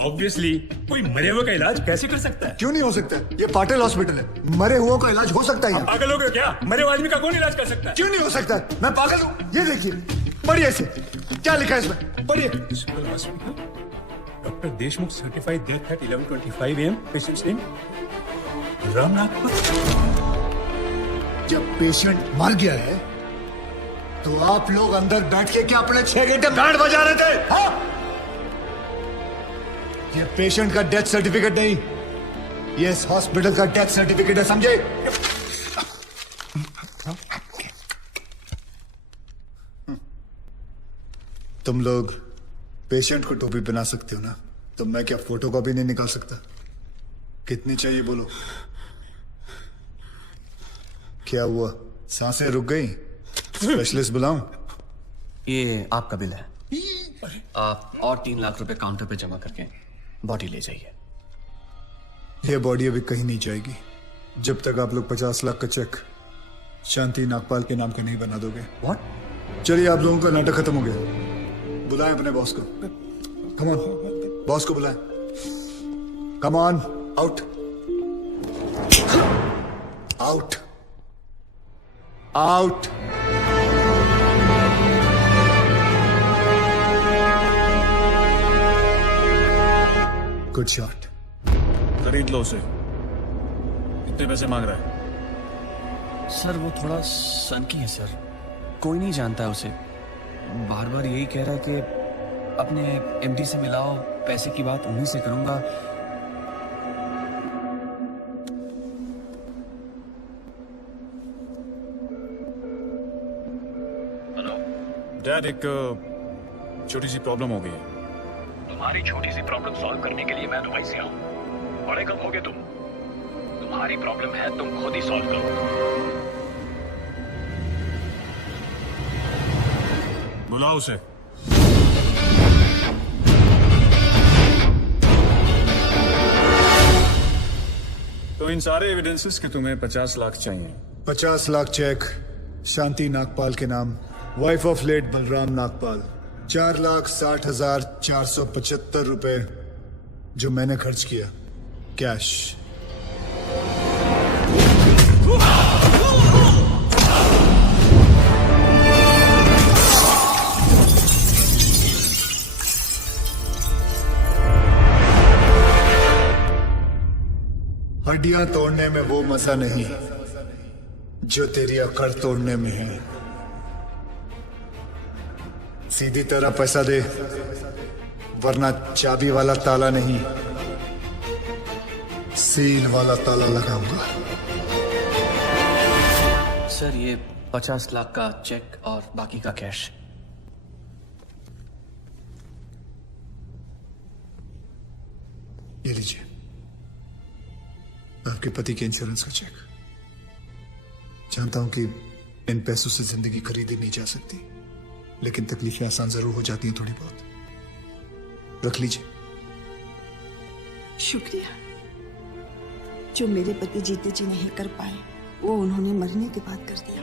ऑब्वियसली कोई मरे हुए का इलाज कैसे कर सकता है? क्यों नहीं हो सकता? ये पाटिल हॉस्पिटल है, मरे हुए का इलाज हो सकता है यहाँ। पागल हो गए क्या? मरे हुए आदमी का कौन इलाज कर सकता है? क्यों नहीं हो सकता? मैं पागल हूँ? ये देखिए, पढ़िए इसे, क्या लिखा है इसमें, पढ़िए। Doctor Deshmukh certified death eight 11:25 AM। Patients name Ramnath. जब पेशेंट मर गया है तो आप लोग अंदर बैठ के क्या अपने 6 घंटे बैंड बजा रहे थे? हाँ? ये पेशेंट का डेथ सर्टिफिकेट नहीं, ये इस हॉस्पिटल का डेथ सर्टिफिकेट है, समझे? तुम लोग पेशेंट को टोपी पहना सकते हो ना, तो मैं क्या फोटो कॉपी नहीं निकाल सकता? कितनी चाहिए बोलो? क्या हुआ, सांसें रुक गई? स्पेशलिस्ट बुलाऊं? ये आपका बिल है, आप और 3 लाख रुपए काउंटर पे जमा करके बॉडी ले जाइए। ये बॉडी अभी कहीं नहीं जाएगी जब तक आप लोग 50 लाख का चेक शांति नागपाल के नाम का नहीं बना दोगे। व्हाट? चलिए, आप लोगों का नाटक खत्म हो गया। बुलाएं अपने बॉस को। कम ऑन, बॉस को बुलाएं। Come on, out out out. Good shot. खरीद लो उसे। कितने पैसे मांग रहा है? सर वो थोड़ा सनकी है सर, कोई नहीं जानता है उसे। बार बार यही कह रहा है कि अपने एमडी से मिलाओ, पैसे की बात उन्हीं से करूंगा। डैड, एक छोटी सी प्रॉब्लम हो गई है। तुम्हारी छोटी सी प्रॉब्लम सॉल्व करने के लिए मैं दुबई से आऊं। बड़े कब होगे तुम? तुम्हारी प्रॉब्लम है, तुम खुद ही सॉल्व करो। बुलाओ उसे। तो इन सारे एविडेंसेस के तुम्हें 50 लाख चाहिए। 50 लाख चेक शांति नागपाल के नाम, wife of late Balram Nagpal. 4,60,475 रुपए जो मैंने खर्च किया कैश। हड्डियां तोड़ने में वो मजा नहीं जो तेरी अकड़ तोड़ने में है। सीधी तरह पैसा दे, वरना चाबी वाला ताला नहीं, सील वाला ताला लगाऊंगा। सर ये 50 लाख का चेक और बाकी का कैश। ये लीजिए, आपके पति के इंश्योरेंस का चेक। जानता हूं कि इन पैसों से जिंदगी खरीदी नहीं जा सकती, लेकिन तकलीफें आसान जरूर हो जाती हैं थोड़ी बहुत। रख लीजिए। शुक्रिया। जो मेरे पति जीते जी नहीं कर पाए, वो उन्होंने मरने के बाद कर दिया।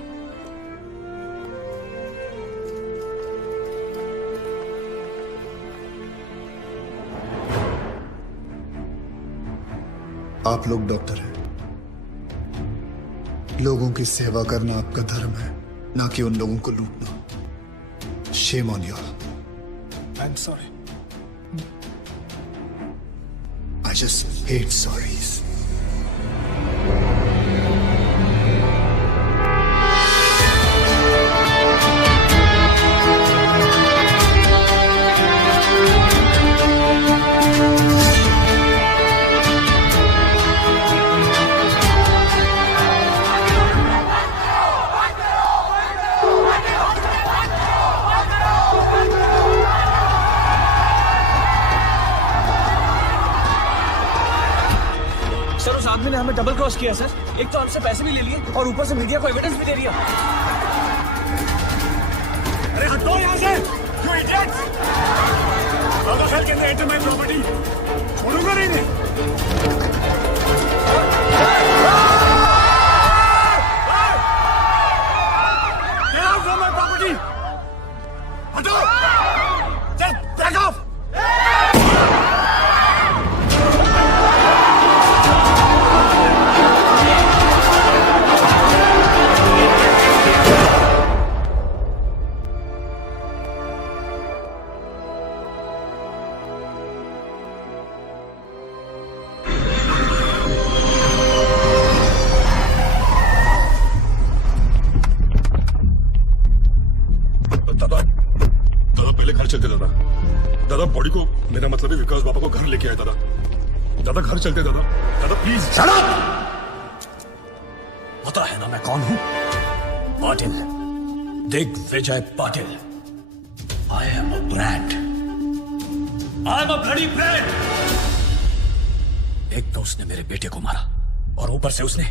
आप लोग डॉक्टर हैं, लोगों की सेवा करना आपका धर्म है, ना कि उन लोगों को लूटना। Shame on you all. I am sorry. I just hate sorries. Sir उस आदमी ने हमें डबल क्रॉस किया सर। एक तो हमसे पैसे भी ले लिए और ऊपर से मीडिया को एविडेंस भी दे दिया। अरे हटो यहाँ से, you idiots! How the hell can they enter my property? छोड़ूंगा नहीं इन्हें। Get out from my property! हटो! Just back off! दादा पहले घर चलते दादा। दादा बॉडी को, मेरा मतलब है विकास बाबा को घर लेके आए दादा। दादा घर चलते दादा। दादा प्लीज। Shut up! पता है ना मैं कौन हूं? Patil, Digvijay Patil. I am a brand. I am a bloody brand. एक तो उसने मेरे बेटे को मारा और ऊपर से उसने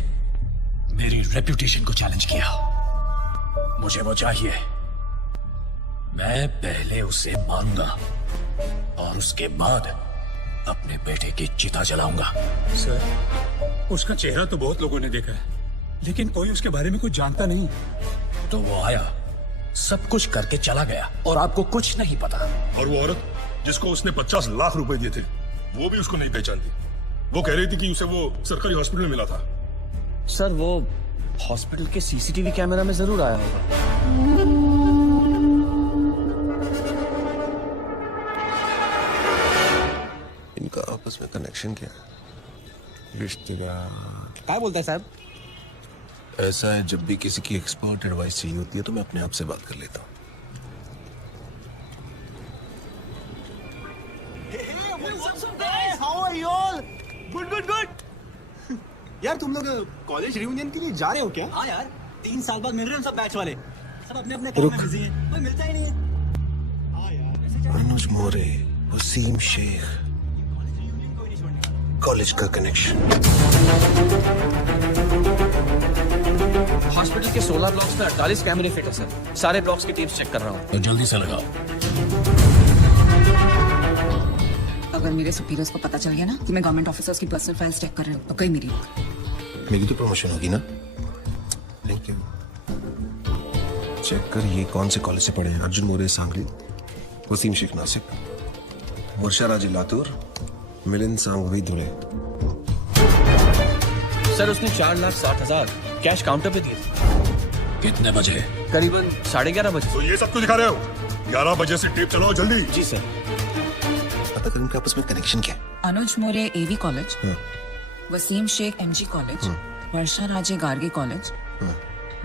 मेरी रेप्यूटेशन को चैलेंज किया। मुझे वो चाहिए। मैं पहले उसे मारूंगा और उसके बाद अपने बेटे की चिता जलाऊंगा। सर, उसका चेहरा तो बहुत लोगों ने देखा है, लेकिन कोई उसके बारे में कुछ जानता नहीं। तो वो आया, सब कुछ करके चला गया और आपको कुछ नहीं पता। और वो औरत जिसको उसने 50 लाख रुपए दिए थे, वो भी उसको नहीं पहचानती। वो कह रही थी कि उसे वो सरकारी हॉस्पिटल में मिला था। सर वो हॉस्पिटल के सीसीटीवी कैमरा में जरूर आया होगा। इनका आपस में कनेक्शन क्या है? रिश्तेदार। क्या बोलता है साहब? ऐसा है, जब भी किसी की एक्सपर्ट एडवाइस चाहिए होती है तो मैं अपने आप से बात कर लेता हूँ। Good good good. यार तुम लोग कॉलेज रियूनियन के लिए जा रहे हो क्या? हाँ यार, 3 साल बाद मिल रहे हैं हम सब बैच वाले। सब अपने अपने काम में बिजी हैं, कोई मिलता ही नहीं है। अनुज मोरे, वसीम शेख, कॉलेज का कनेक्शन। हॉस्पिटल के 16 ब्लॉक्स में 48 कैमरे फिट है सर। सारे ब्लॉक्स की टीम्स चेक कर रहा हूँ। तो जल्दी से लगाओ। अगर मेरे सुपीरियर्स को पता चल गया ना कि मैं गवर्नमेंट ऑफिसर्स की पर्सनल फाइल्स चेक कर रही हूँ तो कहीं मेरी तो प्रमोशन होगी ना। Thank you. चेक कर ये कौन से कॉलेज से पढ़े हैं। अर्जुन मोरे सांगली, वसीम शेख नासिक, वर्षा राजे लातूर, मिलिंद सांघवी धुले। सर उसने 4,60,000 कैश काउंटर पे दिए थे। कितने बजे? करीबन 11:30 बजे। तो ये सब क्यों दिखा रहे हो? 11 बजे से टेप चलाओ जल्दी। जी सर। पता कर इनके आपस में कनेक्शन क्या है? Anuj More AV college, Wasim Shaikh MG college, Varsha Raje Gargi college,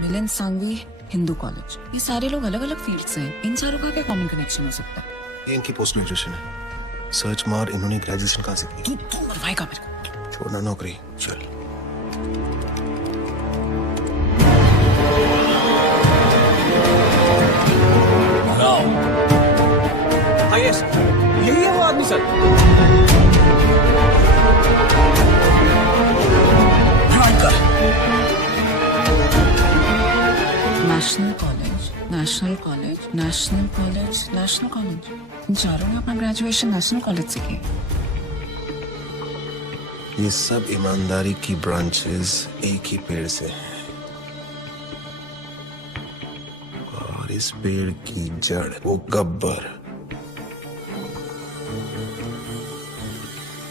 Milind Sanghvi Hindu college. ये सारे लोग अलग अलग फील्ड से हैं। इन चारों का क्या कॉमन कनेक्शन हो सकता है? ये इनकी पोस्ट ग्रेजुएशन है। सर्च मार, इन्होंने ग्रेजुएशन कहाँ से की? तू मरवाएगा मेरे को। छोड़ना नौकरी, चल। हाँ यस, यही है वो आदमी sir. National college, national college, national college, national college. इन चारों ने अपना ग्रेजुएशन नेशनल कॉलेज से किया। ये सब ईमानदारी की ब्रांचेस एक ही पेड़ से हैं। और इस पेड़ की जड़ वो गब्बर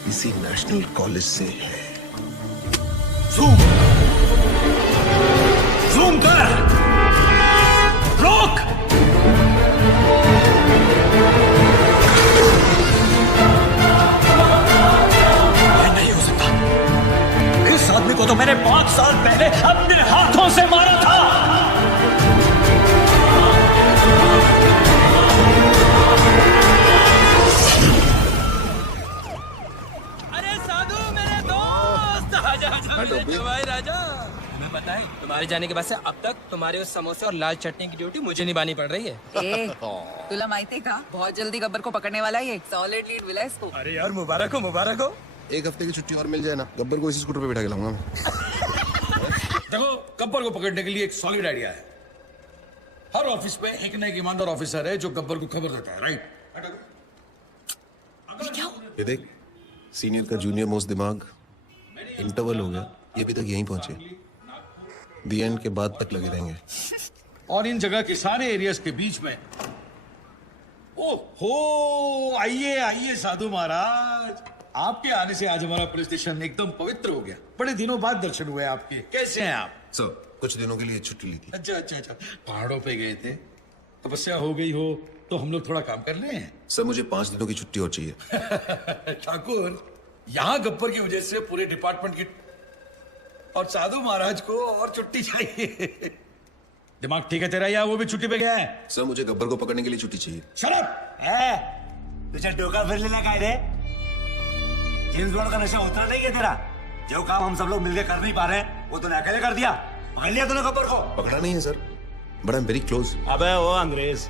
इसी नेशनल कॉलेज से है। जूम जूम कर, रोक। नहीं हो सकता, इस आदमी को तो मैंने 5 साल पहले अपने हाथों से मारा था। अरे साधु मेरे दोस्त, आजा आजा मेरे भाई राजा। मैं बताएं, तुम्हारे जाने के बाद से अब तक तुम्हारे उस समोसे और लाल चटनी की ड्यूटी मुझे निभानी पड़ रही है। तुला माहिती का बहुत जल्दी गब्बर को पकड़ने वाला है, ये सॉलिड लीड मिला इसको। अरे यार मुबारक हो, मुबारक हो। 1 हफ्ते की छुट्टी और मिल जाए ना, गब्बर को इसी स्कूटर पे बिठा के लाऊंगा मैं। देखो, गब्बर को पकड़ने के लिए एक सॉलिड आइडिया है। हर ऑफिस में एक ना एक ईमानदार ऑफिसर है जो गब्बर को खबर देता है, राइट? ये देख, सीनियर का जूनियर मोस्ट दिमाग, इंटरवल हो गया, ये भी तक यहीं पहुंचे। दी एंड के बाद तक लगे रहेंगे। और इन जगह के सारे एरियाज के बीच में, ओहो, आइए आइए साधु महाराज, आपके आने से आज हमारा पुलिस स्टेशन एकदम पवित्र हो गया। बड़े दिनों बाद दर्शन हुए आपके। कैसे हैं आप? सर, कुछ दिनों के लिए छुट्टी ली थी। अच्छा अच्छा अच्छा, पहाड़ों पे गए थे, तपस्या हो गई हो तो हम लोग थोड़ा काम कर ले हैं। सर, मुझे 5 दिनों की छुट्टी और चाहिए। ठाकुर, यहाँ गब्बर की वजह से पूरे डिपार्टमेंट की और साधु महाराज को और छुट्टी चाहिए। दिमाग ठीक है तेरा या वो भी छुट्टी पे गया है? सर, मुझे गब्बर को पकड़ने के लिए छुट्टी चाहिए। शराब तुझे डोका फिर लेना का रे? जेम्स बॉन्ड का नशा उतरा नहीं है तेरा? जो काम हम सब लोग मिलकर कर नहीं पा रहे हैं वो तूने अकेले कर दिया। पकड़ लिया तूने गब्बर को? पकड़ा नहीं है sir, but I am very close. अबे ओ अंग्रेज,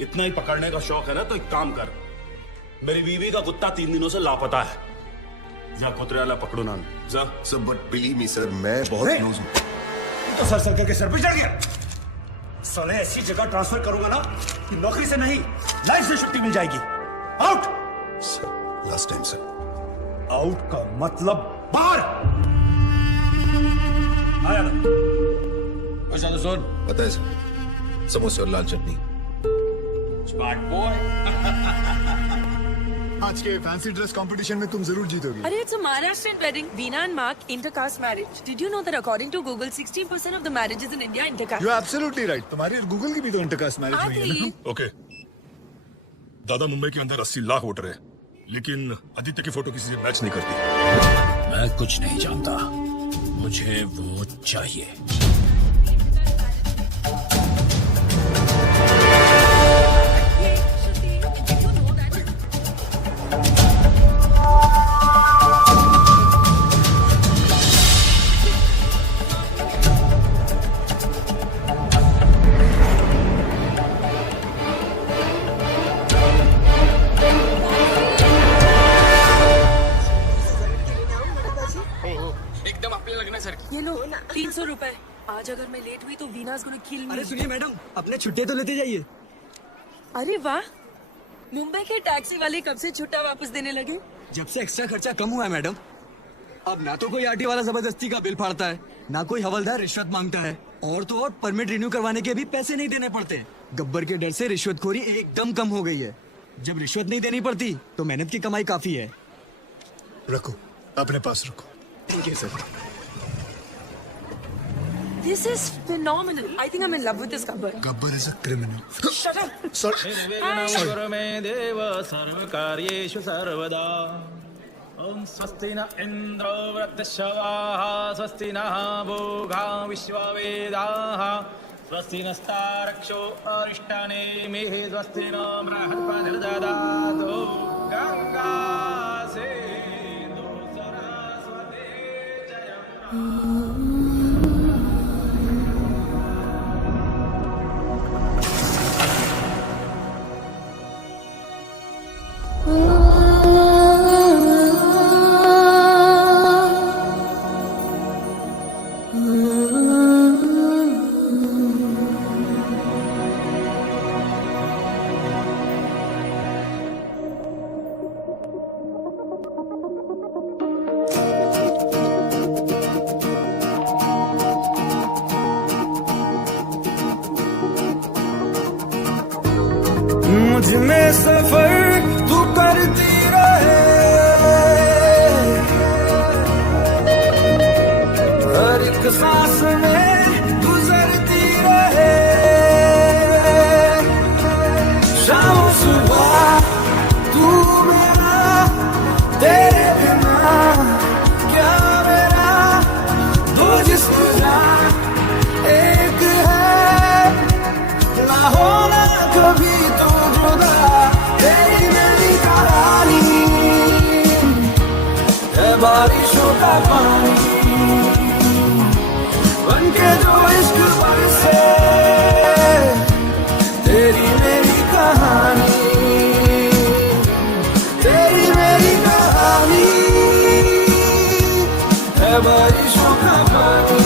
इतना ही पकड़ने का शौक है ना तो एक काम कर, मेरी बीवी का कुत्ता 3 दिनों से लापता है, जा कुतरे वाला पकड़ो ना जा। Sir, but believe me sir, मैं बहुत क्लोज हूँ। तो सर सर करके सर पे चढ़ गया। साले ऐसी जगह ट्रांसफर करूंगा ना कि नौकरी से नहीं लाइफ से छुट्टी मिल जाएगी। Out sir, last time sir. Out का मतलब बाहर आया ना। वैसा तो सुन, पता है सर, समोसे और लाल चटनी। Smart boy. आज के फैंसी ड्रेस कंपटीशन में तुम जरूर जीतोगी। Arey, it's a Maharashtrian wedding. Veena and Mark, intercaste marriage. Did you know that according to Google, 60% of the marriages in India are intercaste? You are absolutely right. तुम्हारी Google की भी तो intercaste marriage हुई है ना? Okay, दादा मुंबई के अंदर 80 लाख वोटर है, लेकिन आदित्य की फोटो किसी से मैच नहीं करती। मैं कुछ नहीं जानता, मुझे वो चाहिए। एकदम आपने लगना सर। ये लो 300 रुपए। आज अगर मैं लेट हुई तो वीना's gonna kill me. अरे सुनिए मैडम, अपने छुट्टियां तो लेते जाइए। अरे वाह, मुंबई के टैक्सी वाले कब से छुट्टा वापस देने लगे? जब से एक्स्ट्रा खर्चा कम हुआ है मैडम। अब ना तो कोई आरटी वाला जबरदस्ती का बिल फाड़ता है, ना कोई हवलदार रिश्वत मांगता है, और तो और परमिट रिन्यू करवाने के भी पैसे नहीं देने पड़ते। गब्बर के डर से रिश्वतखोरी एकदम कम हो गई है। जब रिश्वत नहीं देनी पड़ती तो मेहनत की कमाई काफी है। रखो, अपने पास रखो। ठीक है sir. This is phenomenal. I think I'm in love with this Gabbar. Gabbar is a criminal. Shut up. Sorry. देव सर्वकार्येषु सर्वदा। ओम स्वस्ति न इंद्रो वृत्तश्रवाः, स्वस्ति नः भोगा विश्ववेदाः, स्वस्ति नस्तारक्षो अरिष्टानेमिः, स्वस्ति नो बृहस्पतिर्दधातु। गंगा सिंधु सरस्वती जयम्। मुझ में सफर तू करती रहे, बारिशों का पानी बनके जो इश्क बरसे, तेरी मेरी कहानी, तेरी मेरी कहानी है बारिशों का पानी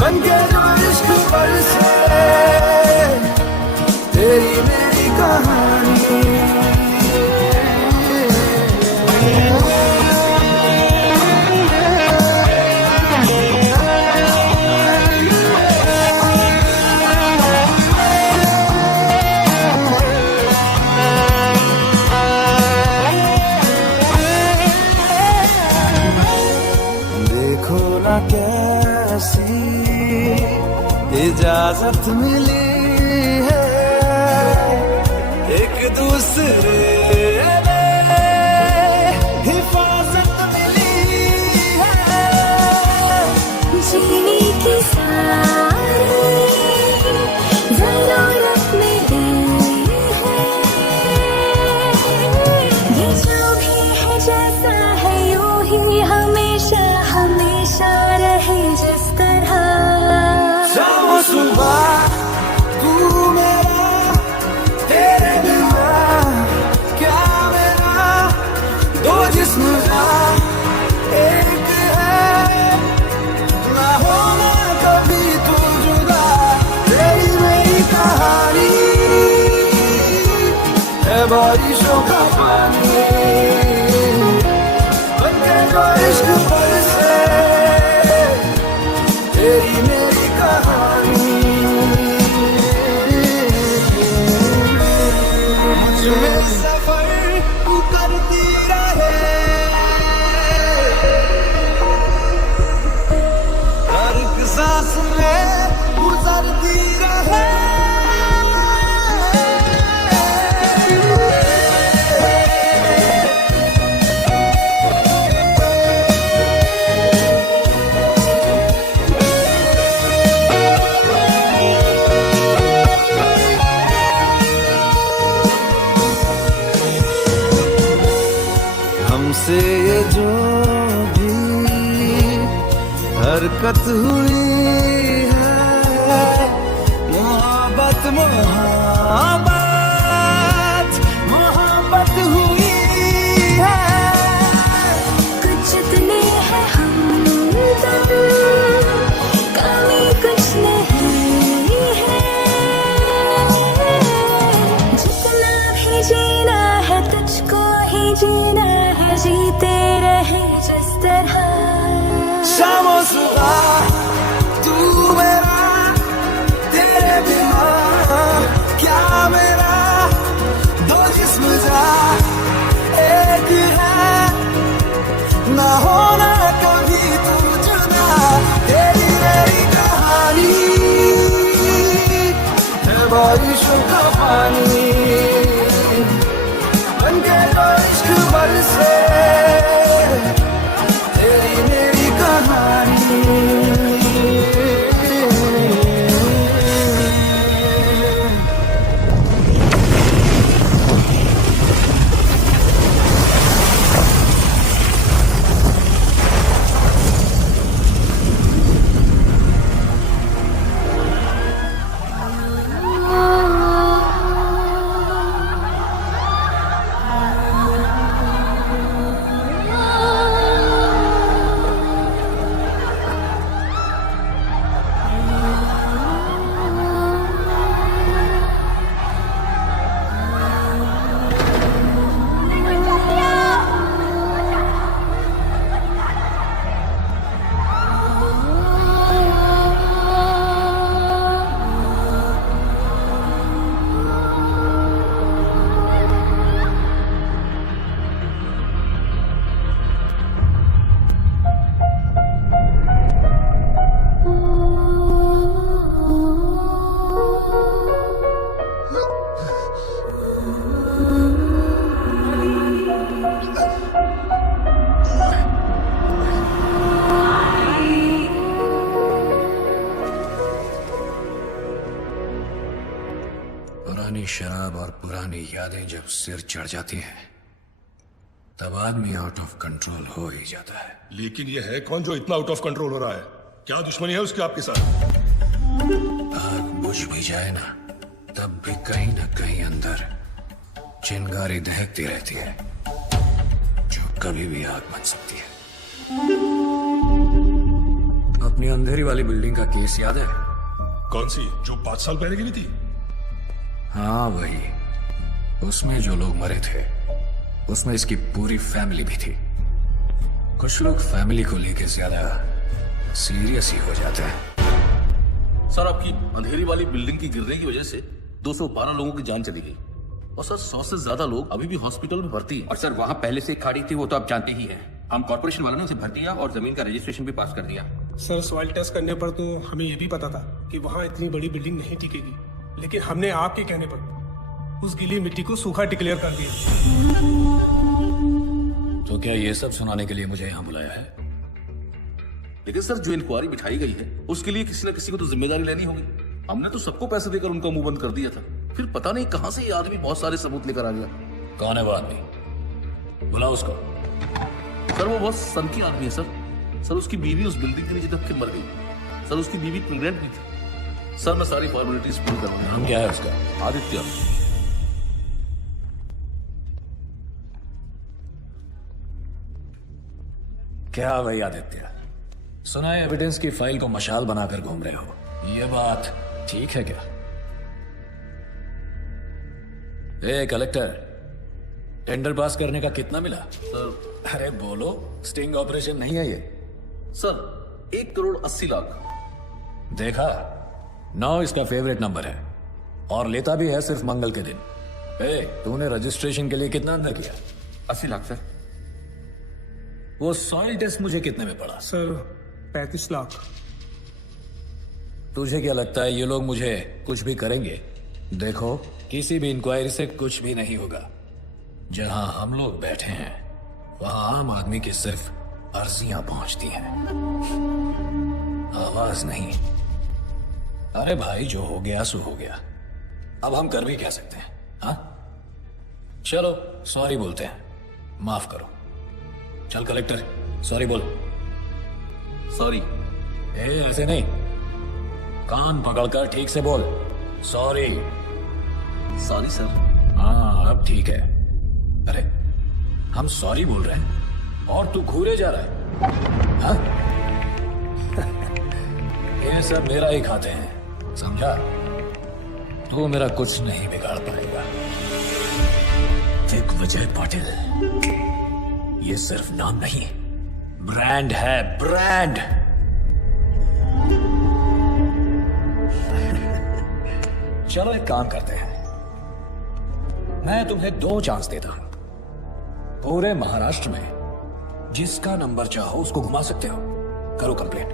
बनके जो इश्क बरसे, तेरी मेरी कहानी। कैसी इजाजत मिली है एक दूसरे में हिफाजत मिली है, जीने की सारी ज़रूरत मिली है, ये जो भी है जैसा है यूं ही हमेशा हमेशा रहे जिस तरह। शाम सुबह तू मेरा, तेरे बिना क्या मेरा, दो जिस्म का एक है, ना होना कभी तू जुदा, तेरी मेरी कहानी है बारिशों का पानी बनके जो इश्क बरसे, तेरी मेरी कहानी। मुझमें सफर तू करती रहे, हर एक सांस में गुजरती रहे, हमसे ये जो भी हरकत हुई है, मोहब्बत मोहब्बत मोहब्बत हुई है, कुछ इतने हैं हमदम, कमी कुछ नहीं है, जितना भी जीना है तुझको ही जीना है, जीते रहे जिस तरह। शामो सुबह तू मेरा, तेरे बिना क्या मेरा, दो जिस्म जा एक है, ना होना कभी तू जुदा, तेरी मेरी कहानी है बारिशों का पानी बनके जो इश्क बरसे, तेरी मेरी कहानी। पुरानी शराब और पुरानी यादें जब सिर चढ़ जाती हैं तब आदमी आउट ऑफ कंट्रोल हो ही जाता है। लेकिन ये है कौन जो इतना आउट ऑफ कंट्रोल हो रहा है? क्या दुश्मनी है उसकी आपके साथ? आग बुझ भी जाए ना, तब भी कहीं ना कहीं अंदर चिंगारी दहकती रहती है, जो कभी भी आग बन सकती है। अपनी अंधेरी वाली बिल्डिंग का केस याद है? कौन सी, जो 5 साल पहले गिरी थी? हाँ वही। उसमें जो लोग मरे थे उसमें इसकी पूरी फैमिली भी थी। कुछ लोग फैमिली को लेके ज्यादा सीरियस ही हो जाते हैं। सर आपकी अंधेरी वाली बिल्डिंग की गिरने की वजह से 212 लोगों की जान चली गई और सर 100 से ज्यादा लोग अभी भी हॉस्पिटल में भर्ती हैं। और सर वहाँ पहले से एक खाड़ी थी, वो तो आप जानते ही हैं। हम कॉर्पोरेशन वालों ने उसे भर दिया और जमीन का रजिस्ट्रेशन भी पास कर दिया। सर सॉइल टेस्ट करने पर तो हमें ये भी पता था कि वहाँ इतनी बड़ी बिल्डिंग नहीं टिकेगी, लेकिन हमने आपके कहने पर उस गीली मिट्टी को सूखा डिक्लेयर कर दिया। तो क्या ये सब सुनाने के लिए मुझे यहाँ बुलाया है? लेकिन सर जो इंक्वायरी बिठाई गई है उसके लिए किसी न किसी को तो जिम्मेदारी लेनी होगी। हमने तो सबको पैसे देकर उनका मुंह बंद कर दिया था, फिर पता नहीं कहां से ये आदमी बहुत सारे सबूत लेकर आ गया। कौन है वो आदमी? बुलाओ उसको। सर वो बहुत सन की आदमी है सर। सर उसकी बीवी उस बिल्डिंग के नीचे दब के मर गई। सर उसकी बीवी प्रेग्नेंट भी थी। सर मैं सारी फॉर्मेलिटीज पूरी करूंगा। नाम क्या है उसका? आदित्य। क्या भाई आदित्य, सुना है एविडेंस की फाइल को मशाल बनाकर घूम रहे हो, ये बात ठीक है क्या? ए कलेक्टर, टेंडर पास करने का कितना मिला? सर अरे बोलो, स्टिंग ऑपरेशन नहीं है ये। सर 1,80,00,000। देखा, 9 इसका फेवरेट नंबर है और लेता भी है सिर्फ मंगल के दिन। ए, तूने रजिस्ट्रेशन के लिए कितना अंदर किया? 80 लाख सर। वो सॉइल टेस्ट मुझे कितने में पड़ा? सर 35 लाख। तुझे क्या लगता है ये लोग मुझे कुछ भी करेंगे? देखो, किसी भी इंक्वायरी से कुछ भी नहीं होगा। जहां हम लोग बैठे हैं वहां आम आदमी की सिर्फ अर्जियां पहुंचती हैं, आवाज नहीं। अरे भाई, जो हो गया सो हो गया, अब हम कर भी क्या सकते हैं? हाँ, चलो सॉरी बोलते हैं, माफ करो। चल कलेक्टर, सॉरी बोल। सॉरी। ए ऐसे नहीं, कान पकड़कर ठीक से बोल। सॉरी। Sorry sir. हाँ अब ठीक है। अरे हम सॉरी बोल रहे हैं और तू घूरे जा रहा है, हाँ? ये सब मेरा ही खाते हैं, समझा? तू मेरा कुछ नहीं बिगाड़ पाएगा। दिग्विजय पाटिल ये सिर्फ नाम नहीं, ब्रांड है, ब्रांड। चलो एक काम करते हैं, मैं तुम्हें 2 चांस देता हूं। पूरे महाराष्ट्र में जिसका नंबर चाहो उसको घुमा सकते हो। करो कंप्लेंट,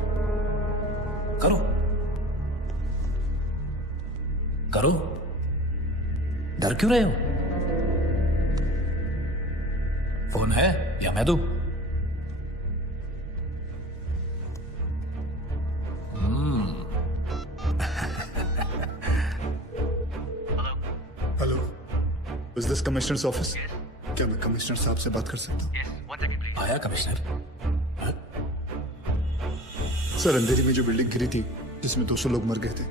करो करो। डर क्यों रहे हो? फोन है या मैं दूं? Hello, is this commissioners office? क्या मैं कमिश्नर साहब से बात कर सकता हूँ? आया कमिश्नर। सर, अंधेरी में जो बिल्डिंग गिरी थी जिसमें 200 लोग मर गए थे,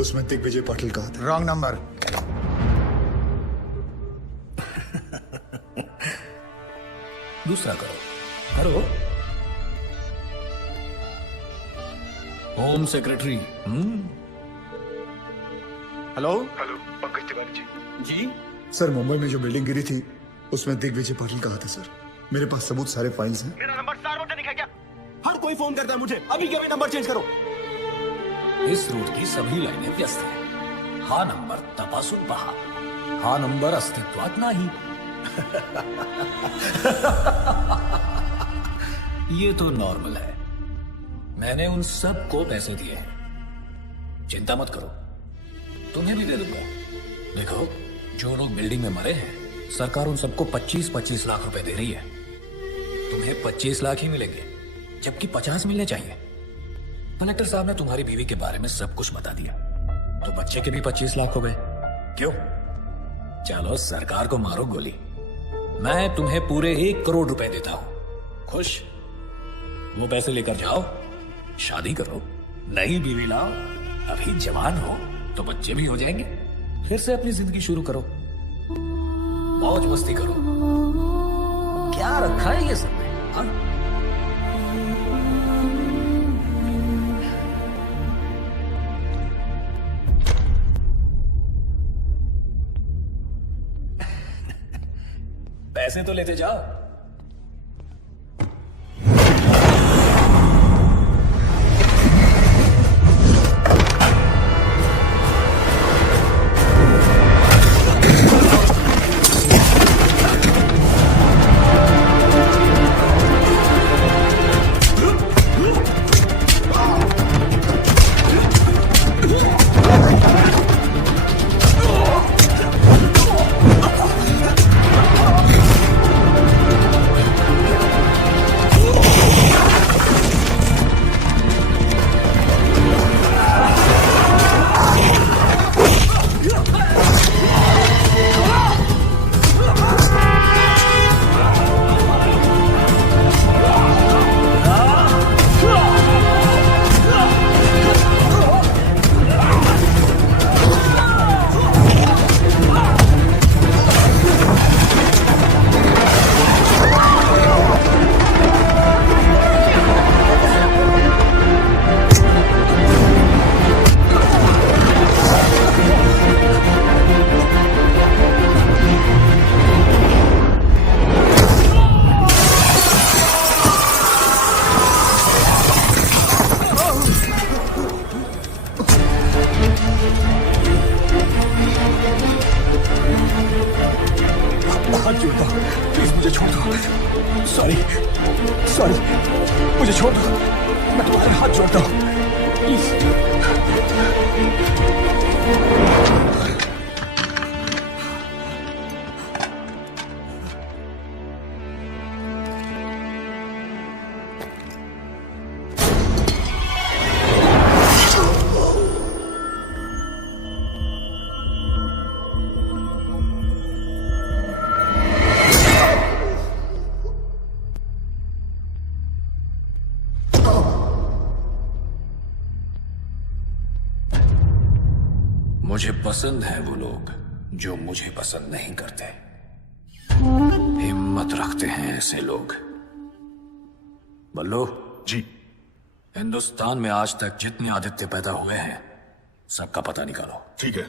उसमें दिग्विजय पाटिल कहा था। Wrong number. दूसरा करो, करो। Home secretary. Hello hello, Pankaj Tiwari ji. Sir, Mumbai में जो बिल्डिंग गिरी थी उसमें दिग्विजय पाटिल कहा था सर। मेरे पास सबूत, सारे फाइल्स हैं। मेरा नंबर सार्वजनिक है क्या? हर कोई फोन करता है मुझे, अभी के अभी नंबर चेंज करो। इस रूट की सभी लाइनें व्यस्त हैं। हा नंबर तपासून पहा, हा नंबर अस्तित्वात नाही। ये तो नॉर्मल है। मैंने उन सबको पैसे दिए हैं, चिंता मत करो, तुम्हें भी दे दूंगा। देखो, जो लोग बिल्डिंग में मरे हैं, सरकार उन सबको 25-25 लाख रुपए दे रही है। तुम्हें 25 लाख ही मिलेंगे, जबकि 50 मिलने चाहिए। कलेक्टर साहब ने तुम्हारी बीवी के बारे में सब कुछ बता दिया, तो बच्चे के भी 25 लाख हो गए। क्यों? चलो सरकार को मारो गोली, मैं तुम्हें पूरे 1 करोड़ रुपए देता हूं। खुश? वो पैसे लेकर जाओ, शादी करो, नई बीवी लाओ, अभी जवान हो तो बच्चे भी हो जाएंगे, फिर से अपनी जिंदगी शुरू करो, मौज मस्ती करो। क्या रखा है ये सब में, हाँ? पैसे तो लेते जाओ। प्लीज मुझे छोड़ दो। सॉरी मुझे छोड़ दो, मैं तुम्हारे हाथ जोड़ता हूँ प्लीज। मुझे पसंद है वो लोग जो मुझे पसंद नहीं करते। हिम्मत रखते हैं ऐसे लोग। बल्लू जी, हिंदुस्तान में आज तक जितने आदित्य पैदा हुए हैं सबका पता निकालो। ठीक है।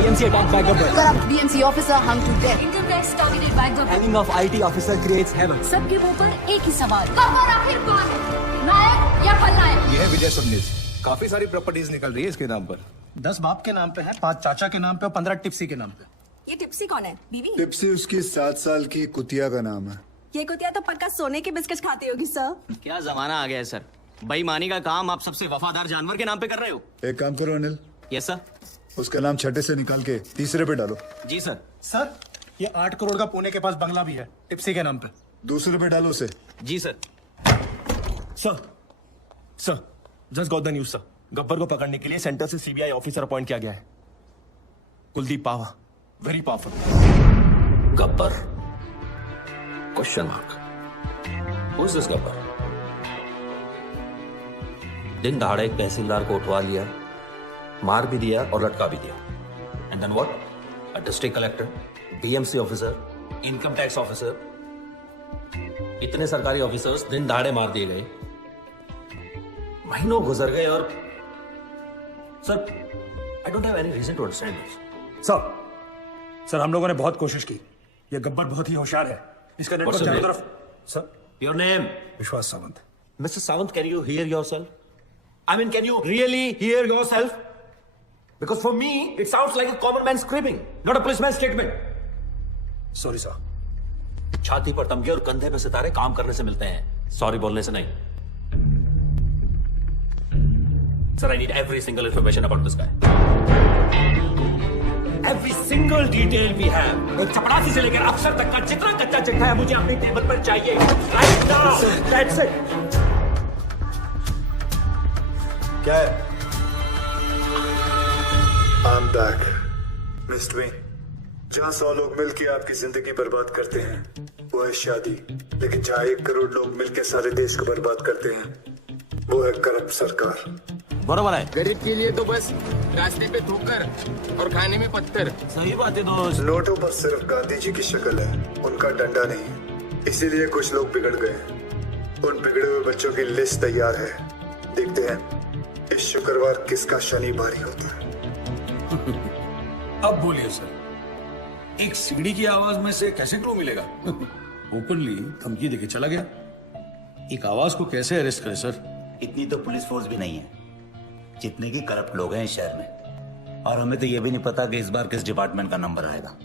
BMC attacked by Gabbar. Corrupt BMC officer hung to death. Income tax targeted by Gabbar. Hanging of IT officer creates havoc. सबके मुंह पर एक ही सवाल, गब्बर आखिर कौन है, नायक या खलनायक? ये है विजय सुनील। काफी सारी प्रॉपर्टीज निकल रही है इसके नाम पर। 10 बाप के नाम पे है, 5 चाचा के नाम पे और 15 टिप्सी के नाम पे। ये टिप्सी कौन है? बीवी? टिप्सी उसकी 7 साल की कुतिया का नाम है। ये कुतिया तो पक्का सोने के बिस्किट खाती होगी सर। क्या जमाना आ गया है सर, बेईमानी का काम आप सबसे वफादार जानवर के नाम पे कर रहे हो। एक काम करो अनिल। Yes sir. उसका नाम छठे से निकाल के तीसरे पे डालो। जी सर। सर ये 8 करोड़ का पुणे के पास बंगला भी है टिप्सी के नाम पे। दूसरे पे डालो उसे। जी sir. Sir just got the news sir. Gabbar को पकड़ने के लिए सेंटर से सीबीआई ऑफिसर अपॉइंट किया गया है। Kuldeep Pawa, very powerful. Gabbar? Question mark. Who is this Gabbar? दिन दहाड़े एक तहसीलदार को उठवा लिया, मार भी दिया और लटका भी दिया। And then what? A district collector, BMC officer, income tax officer, इतने सरकारी ऑफिसर्स दिन दहाड़े मार दिए गए। महीनों गुजर गए और sir I don't have any reason to understand this. Sir हम लोगों ने बहुत कोशिश की। ये गब्बर बहुत ही होशियार है। इसका नेटवर्क चारों तरफ। Sir your name? विश्वास Sawant. Mr. Sawant, can you hear yourself? I mean, can you really hear yourself? Because for me, it sounds like a common man screaming, not a policeman's statement. Sorry sir. छाती पर तमगे और कंधे पे सितारे काम करने से मिलते हैं, सॉरी बोलने से नहीं। Sir, I need every single information about this guy. Every single detail we have. एक चपरासी से लेकर अफसर तक का जितना कच्चा चिट्ठा है मुझे अपनी टेबल पर चाहिए। Right now. That's it. क्या है? I'm back. Missed me? जहाँ 100 लोग मिलके आपकी जिंदगी बर्बाद करते हैं वो है शादी, लेकिन जहाँ 1 करोड़ लोग मिलके सारे देश को बर्बाद करते हैं वो है करप्ट सरकार। बराबर है। गरीब के लिए तो बस रास्ते पे ठोकर और खाने में पत्थर। सही बात है दोस्त। नोटों पर सिर्फ गांधी जी की शक्ल है, उनका डंडा नहीं। इसीलिए कुछ लोग बिगड़ गए। उन बिगड़े हुए बच्चों की लिस्ट तैयार है। देखते हैं इस शुक्रवार किसका शनि भारी होता है। अब बोलिए सर, एक सीढ़ी की आवाज में से कैसे क्लू मिलेगा? ओपनली धमकी देके चला गया, एक आवाज को कैसे अरेस्ट करे सर? इतनी तो पुलिस फोर्स भी नहीं है जितने की करप्ट लोग हैं इस शहर में, और हमें तो ये भी नहीं पता कि इस बार किस डिपार्टमेंट का नंबर आएगा।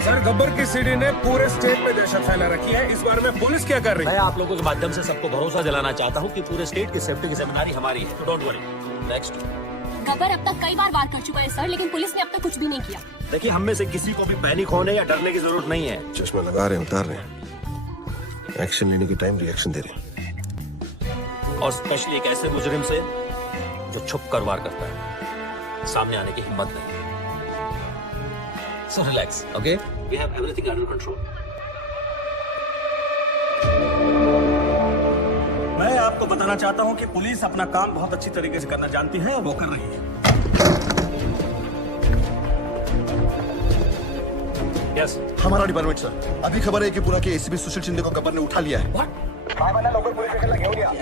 सर, गब्बर की सीढ़ी ने पूरे स्टेट में दहशत फैला रखी है। इस बारे में पुलिस क्या कर रही है? मैं आप लोगों के माध्यम से सबको भरोसा दिलाना चाहता हूँ कि पूरे स्टेट की सेफ्टी की जिम्मेदारी हमारी है, तो डोंट वरी। नेक्स्ट। गब्बर अब तक कई बार वार कर चुका है सर, लेकिन पुलिस ने अब तक कुछ भी नहीं किया। देखिए, हम में से किसी को भी पैनिक होने या डरने की जरूरत नहीं है। चश्मा लगा रहे हैं, उतार रहे हैं, एक्शन लेने की टाइम रिएक्शन दे रहे हैं। और स्पेशली एक ऐसे मुजरिम से जो छुप कर वार करता है, सामने आने की हिम्मत नहीं। So relax, okay? We have everything under control. मैं आपको बताना चाहता हूं कि पुलिस अपना काम बहुत अच्छी तरीके से करना जानती है और वो कर रही है। यस, हमारा डिपार्टमेंट सर, अभी खबर है कि पूरा के एसीपी सुशील शिंदे को गब्बर ने उठा लिया है।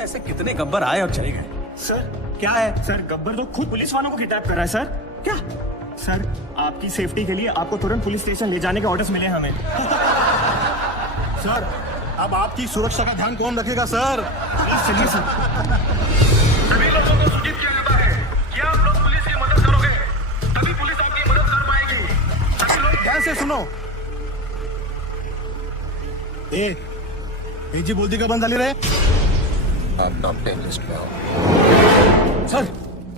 ऐसे कितने गब्बर आए और चले गए? सर क्या है सर, गब्बर तो खुद पुलिस वालों को किडनैप कर रहा है सर। क्या सर, आपकी सेफ्टी के लिए आपको तुरंत पुलिस स्टेशन ले जाने के ऑर्डर्स मिले हमें। सर, अब आपकी सुरक्षा का ध्यान कौन रखेगा सर? चलिए सर। सभी लोगों को सूचित किया जाता है कि आप लोग पुलिस की मदद करोगे, तभी पुलिस आपकी मदद कर पाएगी। सभी लोग ध्यान से सुनो। जी बोलती का बंद रहे। आप टॉप 10 लिस्ट में हो। सर,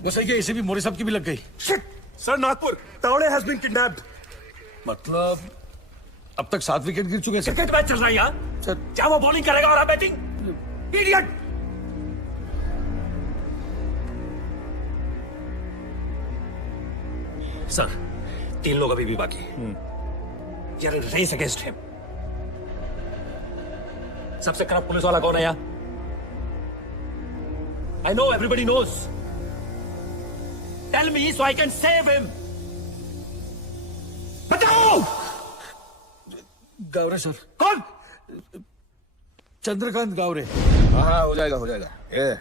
वो सही के एसीपी मोरे साहब की भी लग गई। Sir, Nagpur Tawde has been kidnapped. मतलब अब तक 7 विकेट गिर चुके हैं सर। क्रिकेट मैच चल रहा है यहाँ सर, क्या वो बॉलिंग करेगा और आप बैटिंग? इडियट! सर, 3 लोग अभी भी बाकी। यार, रेस अगेंस्ट हिम। सबसे करप्ट पुलिस वाला कौन है यहाँ? I know everybody knows. Tell me so I can save him. बचाओ! गावरे सर। कौन? चंद्रकांत गावरे। हाँ, हो जाएगा हो जाएगा। ये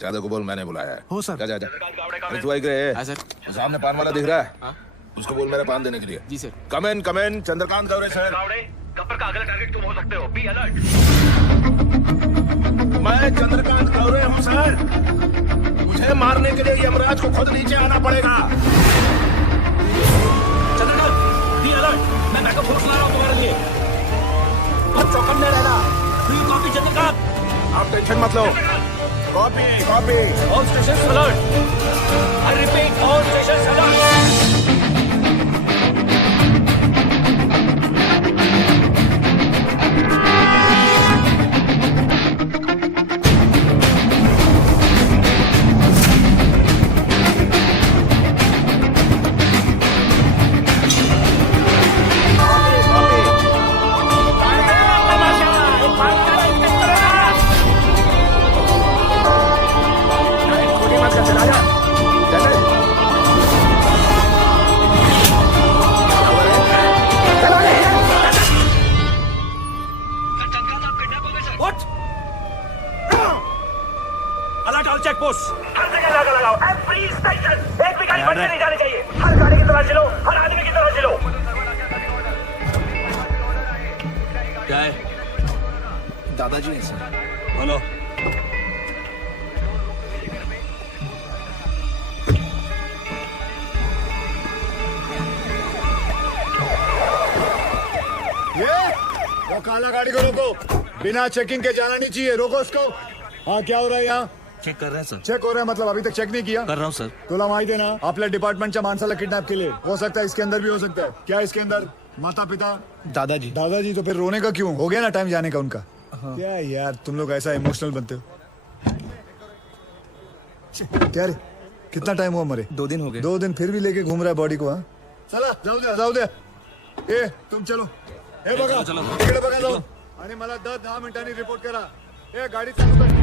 जादव को बोल मैंने बुलाया है। हो सर। जा जा जा। अरे तू आई गए? सर। सामने पान वाला दिख रहा है? उसको बोल मेरा पान देने के लिए। जी सर। कम इन चंद्रकांत गावरे सर। गब्बर का अगला टारगेट तुम हो सकते हो, बी अलर्ट। मैं चंद्रकांत गावरे हूँ सर। मुझे मारने के लिए यमराज को खुद नीचे आना पड़ेगा। Chandrakant, be alert. मैं बैकअप फोर्स ला रहा हूँ तुम्हारे लिए। और चौकन्ने रहना। Do you copy, Chandrakant? आप टेंशन मत लो। Copy copy. All stations alert. I repeat, all stations alert. What? Alert all check posts. हर जगह नाका लगाओ। Every station, एक भी गाड़ी बंद नहीं जानी चाहिए। हर गाड़ी की तरह चलो, हर आदमी की तरह चलो। क्या है? दादाजी है सर। बोलो। वो काला गाड़ी को रोको, बिना चेकिंग के जाना नहीं चाहिए। रोको उसको। हाँ, क्या हो रहा है यहाँ? चेक कर रहे हैं सर। चेक हो रहा है मतलब अभी तक चेक नहीं किया? कर रहा हूँ सर। तुला माहिती है ना, आपल्या डिपार्टमेंटच्या माणसाला किडनॅप केले। हो सकता है इसके अंदर भी हो सकता है। क्या इसके अंदर? माता पिता? दादाजी। दादाजी? तो फिर रोने का क्यों? हो गया ना टाइम जाने का उनका। क्या यार, तुम लोग ऐसा इमोशनल बनते हो। क्या रे, कितना टाइम हुआ मरे? 2 दिन हो गए। 2 दिन फिर भी लेके घूम रहा है बॉडी को? हाँ चला जाऊ दे ए तुम चलो ए बघा इकडे बघा जाऊ आणि मला 10 मिनिटांनी रिपोर्ट करा. ए गाडी चालू कर.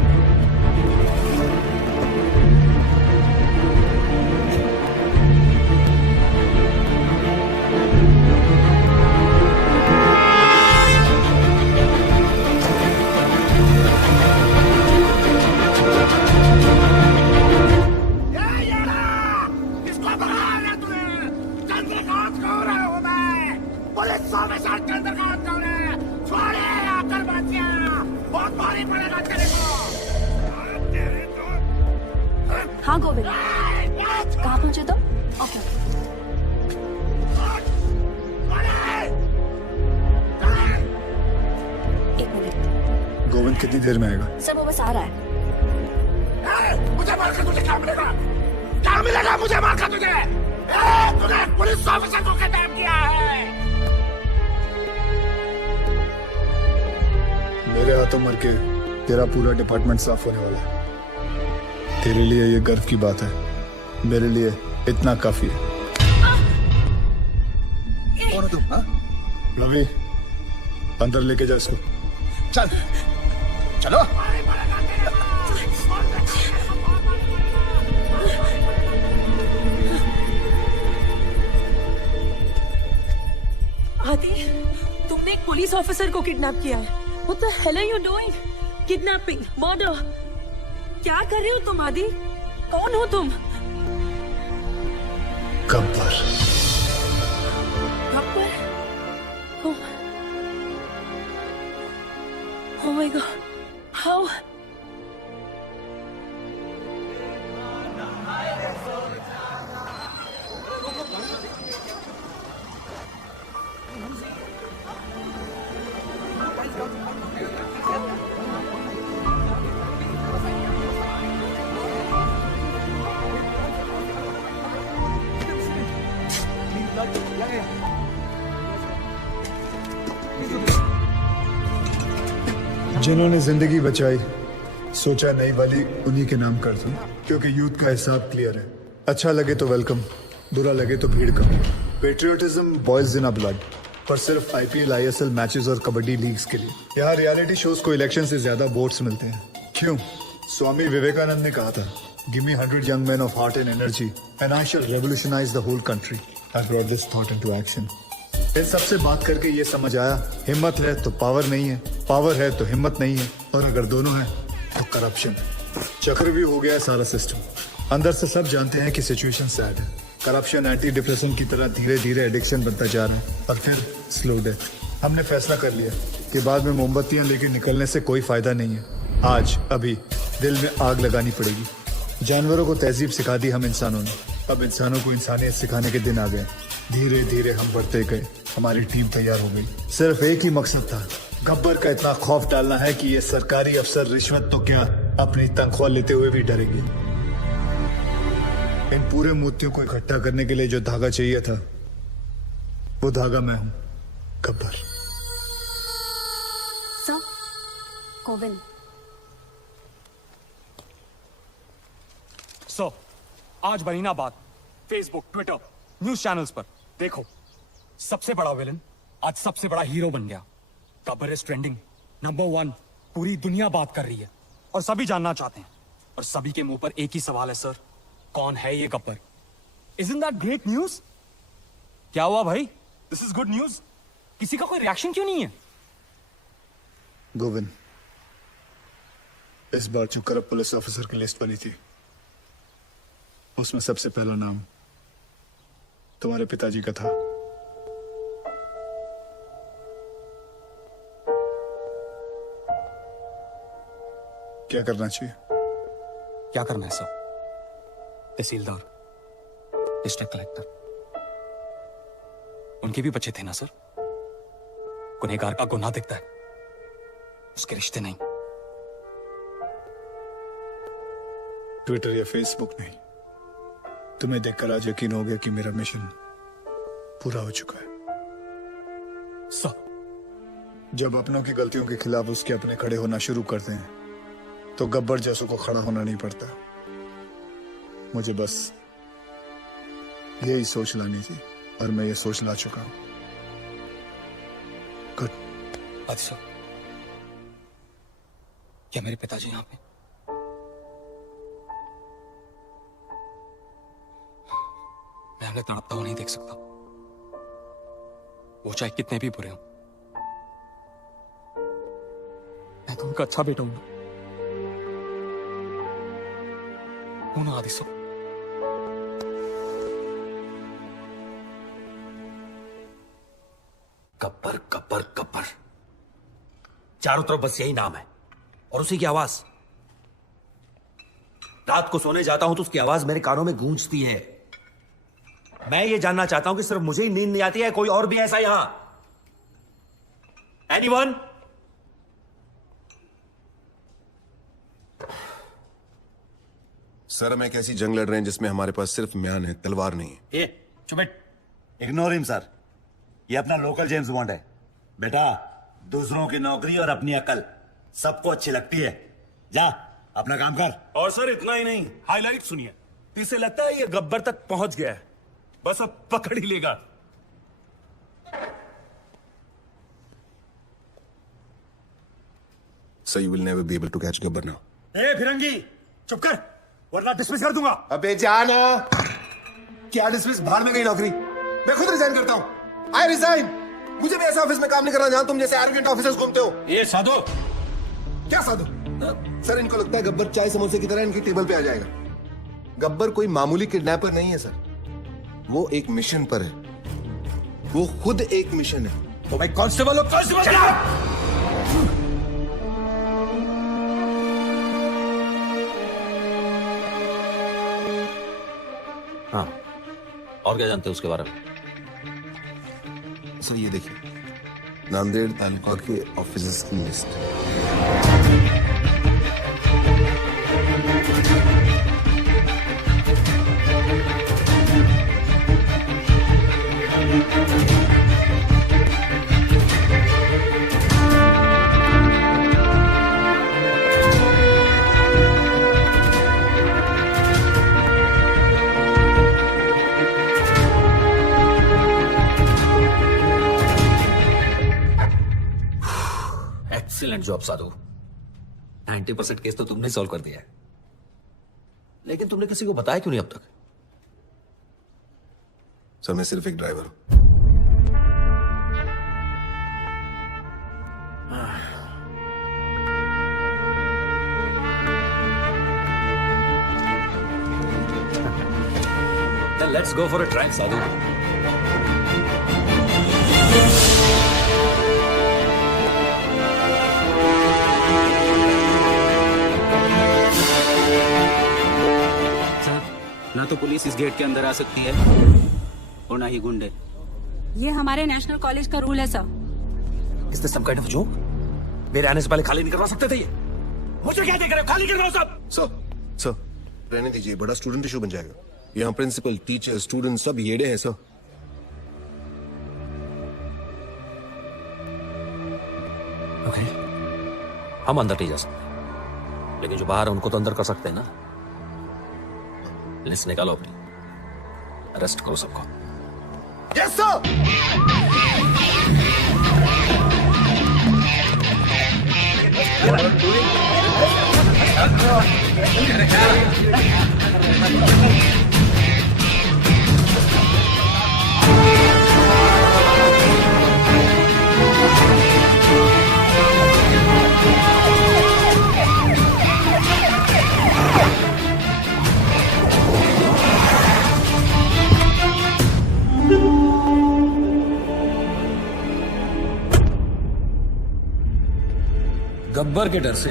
हाँ गोविंद, कहाँ पहुंचे तो? ओके एक मिनट. गोविंद कितनी देर में आएगा? सर वो बस आ रहा है. मुझे मारकर तुझे क्या मिलेगा? क्या मिलेगा मुझे मारकर तुझे? तूने पुलिस ऑफिसर को किडनैप किया है. मेरे हाथों मर के तेरा पूरा डिपार्टमेंट साफ होने वाला है. तेरे लिए ये गर्व की बात है, मेरे लिए इतना काफी है. कौन हो तुम? हाँ? रवि अंदर लेके जा इसको. चल चलो. आदि, तुमने एक पुलिस ऑफिसर को किडनैप किया है. What the hell are you doing? Kidnapping, murder. क्या कर रहे हो तुम आदि? कौन हो तुम? Gabbar. Gabbar? Oh my God. How? जिन्होंने जिंदगी बचाई, सोचा नई वाली उन्हीं के नाम कर दूं, क्योंकि यूथ का हिसाब क्लियर है. अच्छा लगे तो वेलकम, बुरा लगे तो भीड़ कम. Patriotism boils in a blood, पर सिर्फ IPL ISL मैचेस और कबड्डी लीग्स के लिए. यहाँ रियलिटी शोज को इलेक्शन से ज्यादा वोट्स मिलते हैं. क्यों? स्वामी विवेकानंद ने कहा था, give me 100 young men of heart and energy and I shall revolutionize the whole country. I brought this thought into action. इन सबसे बात करके ये समझ आया, हिम्मत है तो पावर नहीं है, पावर है तो हिम्मत नहीं है, और अगर दोनों है तो करप्शन. चक्रव्यूह हो गया है सारा सिस्टम. अंदर से सब जानते हैं कि सिचुएशन सैड है. करप्शन एंटी डिप्रेशन की तरह धीरे धीरे एडिक्शन बनता जा रहा है और फिर स्लो डेथ. हमने फैसला कर लिया कि बाद में मोमबत्तियां लेके निकलने से कोई फायदा नहीं है. आज अभी दिल में आग लगानी पड़ेगी. जानवरों को तहजीब सिखा दी हम इंसानों ने, अब इंसानों को इंसानियत सिखाने के दिन आ गए. धीरे धीरे हम बढ़ते गए, हमारी टीम तैयार हो गई. सिर्फ एक ही मकसद था, गब्बर का इतना खौफ डालना है कि ये सरकारी अफसर रिश्वत तो क्या अपनी तनख्वाह लेते हुए भी डरेंगे. इन पूरे मोतियों को इकट्ठा करने के लिए जो धागा चाहिए था, वो धागा मैं हूं, गब्बर. सर, गोविंद. सो आज बनीना बात फेसबुक, ट्विटर, न्यूज चैनल्स पर देखो, सबसे बड़ा विलन आज सबसे बड़ा हीरो बन गया. Gabbar is trending, number 1. पूरी दुनिया बात कर रही है और सभी जानना चाहते हैं, और सभी के मुंह पर एक ही सवाल है, सर, कौन है ये Gabbar? Isn't that great news? क्या हुआ भाई? This is good news. किसी का कोई रिएक्शन क्यों नहीं है? गोविंद, इस बार जो करप्ट पुलिस ऑफिसर की लिस्ट बनी थी, उसमें सबसे पहला नाम तुम्हारे पिताजी का था. क्या करना चाहिए? क्या करना है सर? तहसीलदार, डिस्ट्रिक्ट कलेक्टर, उनके भी बच्चे थे ना सर. गुनहगार का गुनाह दिखता है, उसके रिश्ते नहीं. ट्विटर या फेसबुक नहीं, तुम्हें देखकर आज यकीन हो गया कि मेरा मिशन पूरा हो चुका है. सर, जब अपनों की गलतियों के खिलाफ उसके अपने खड़े होना शुरू करते हैं, तो गब्बर जैसों को खड़ा होना नहीं पड़ता. मुझे बस यही सोच लानी थी और मैं ये सोच ला चुका हूं। गुड। अच्छा, क्या मेरे पिताजी यहाँ पे? मैं उन्हें तड़पता हुआ नहीं देख सकता, वो चाहे कितने भी बुरे हों। मैं तो उनका अच्छा बेटा हूं। आदिसो, गब्बर गब्बर गब्बर, चारों तरफ बस यही नाम है और उसी की आवाज। रात को सोने जाता हूं तो उसकी आवाज मेरे कानों में गूंजती है। मैं ये जानना चाहता हूं कि सिर्फ मुझे ही नींद नहीं आती है, कोई और भी ऐसा यहां? एनीवन? सर, हम एक ऐसी जंग लड़ रहे हैं जिसमें हमारे पास सिर्फ म्यान है, तलवार नहीं है। चुप, इग्नोर हिम सर। ये अपना लोकल जेम्स बॉन्ड है। बेटा, दूसरों की नौकरी और अपनी अकल सबको अच्छी लगती है। जा अपना काम कर। और सर इतना ही नहीं, हाईलाइट सुनिए। इसे लगता है ये गब्बर तक पहुंच गया है, बस अब पकड़ ही लेगा। So you will never be able to catch Gabbar now. ए फिरंगी, चुप कर वरना डिसमिस कर दूंगा। अबे जाना। क्या डिसमिस? बाहर में गई नौकरी। मैं खुद रिजाइन करता हूं। I resign. मुझे भी ऐसे ऑफिस में काम नहीं करना जहां तुम जैसे एरोगेंट ऑफिसर्स घूमते हो। ये साधु। क्या साधु? सर, इनको लगता है गब्बर चाय समोसे की तरह इनकी टेबल पे आ जाएगा। गब्बर कोई मामूली किडनैपर नहीं है सर, वो एक मिशन पर है। वो खुद एक मिशन है। तो भाई कांस्टेबल हो, कांस्टेबल। हाँ, और क्या जानते हो उसके बारे में? सर ये देखिए, नांदेड़ तालुका के ऑफिसर्स की लिस्ट। एक्सीलेंट जॉब साधु। 90% केस तो तुमने सॉल्व कर दिया है, लेकिन तुमने किसी को बताया क्यों नहीं अब तक? सर, मैं सिर्फ एक ड्राइवर हूं। Then let's go for a drive, साधु। ना तो पुलिस इस गेट के अंदर आ सकती है और ना ही गुंडे। ये हमारे नेशनल कॉलेज का रूल है sir. Is this some kind of a joke? मेरे आने से पहले खाली नहीं करवा सकते थे ये? मुझे क्या देख रहे हो? खाली करवाओ सब। सर, रहने दीजिए, बड़ा स्टूडेंट इशू बन जाएगा। यहाँ प्रिंसिपल, टीचर, स्टूडेंट सब येड़े हैं सर। ओके, हम अंदर नहीं जा सकते, लेकिन जो बाहर है उनको तो अंदर कर सकते हैं ना। लिस्ट निकालो अपनी, अरेस्ट करो सबको। Yes sir. गब्बर के डर से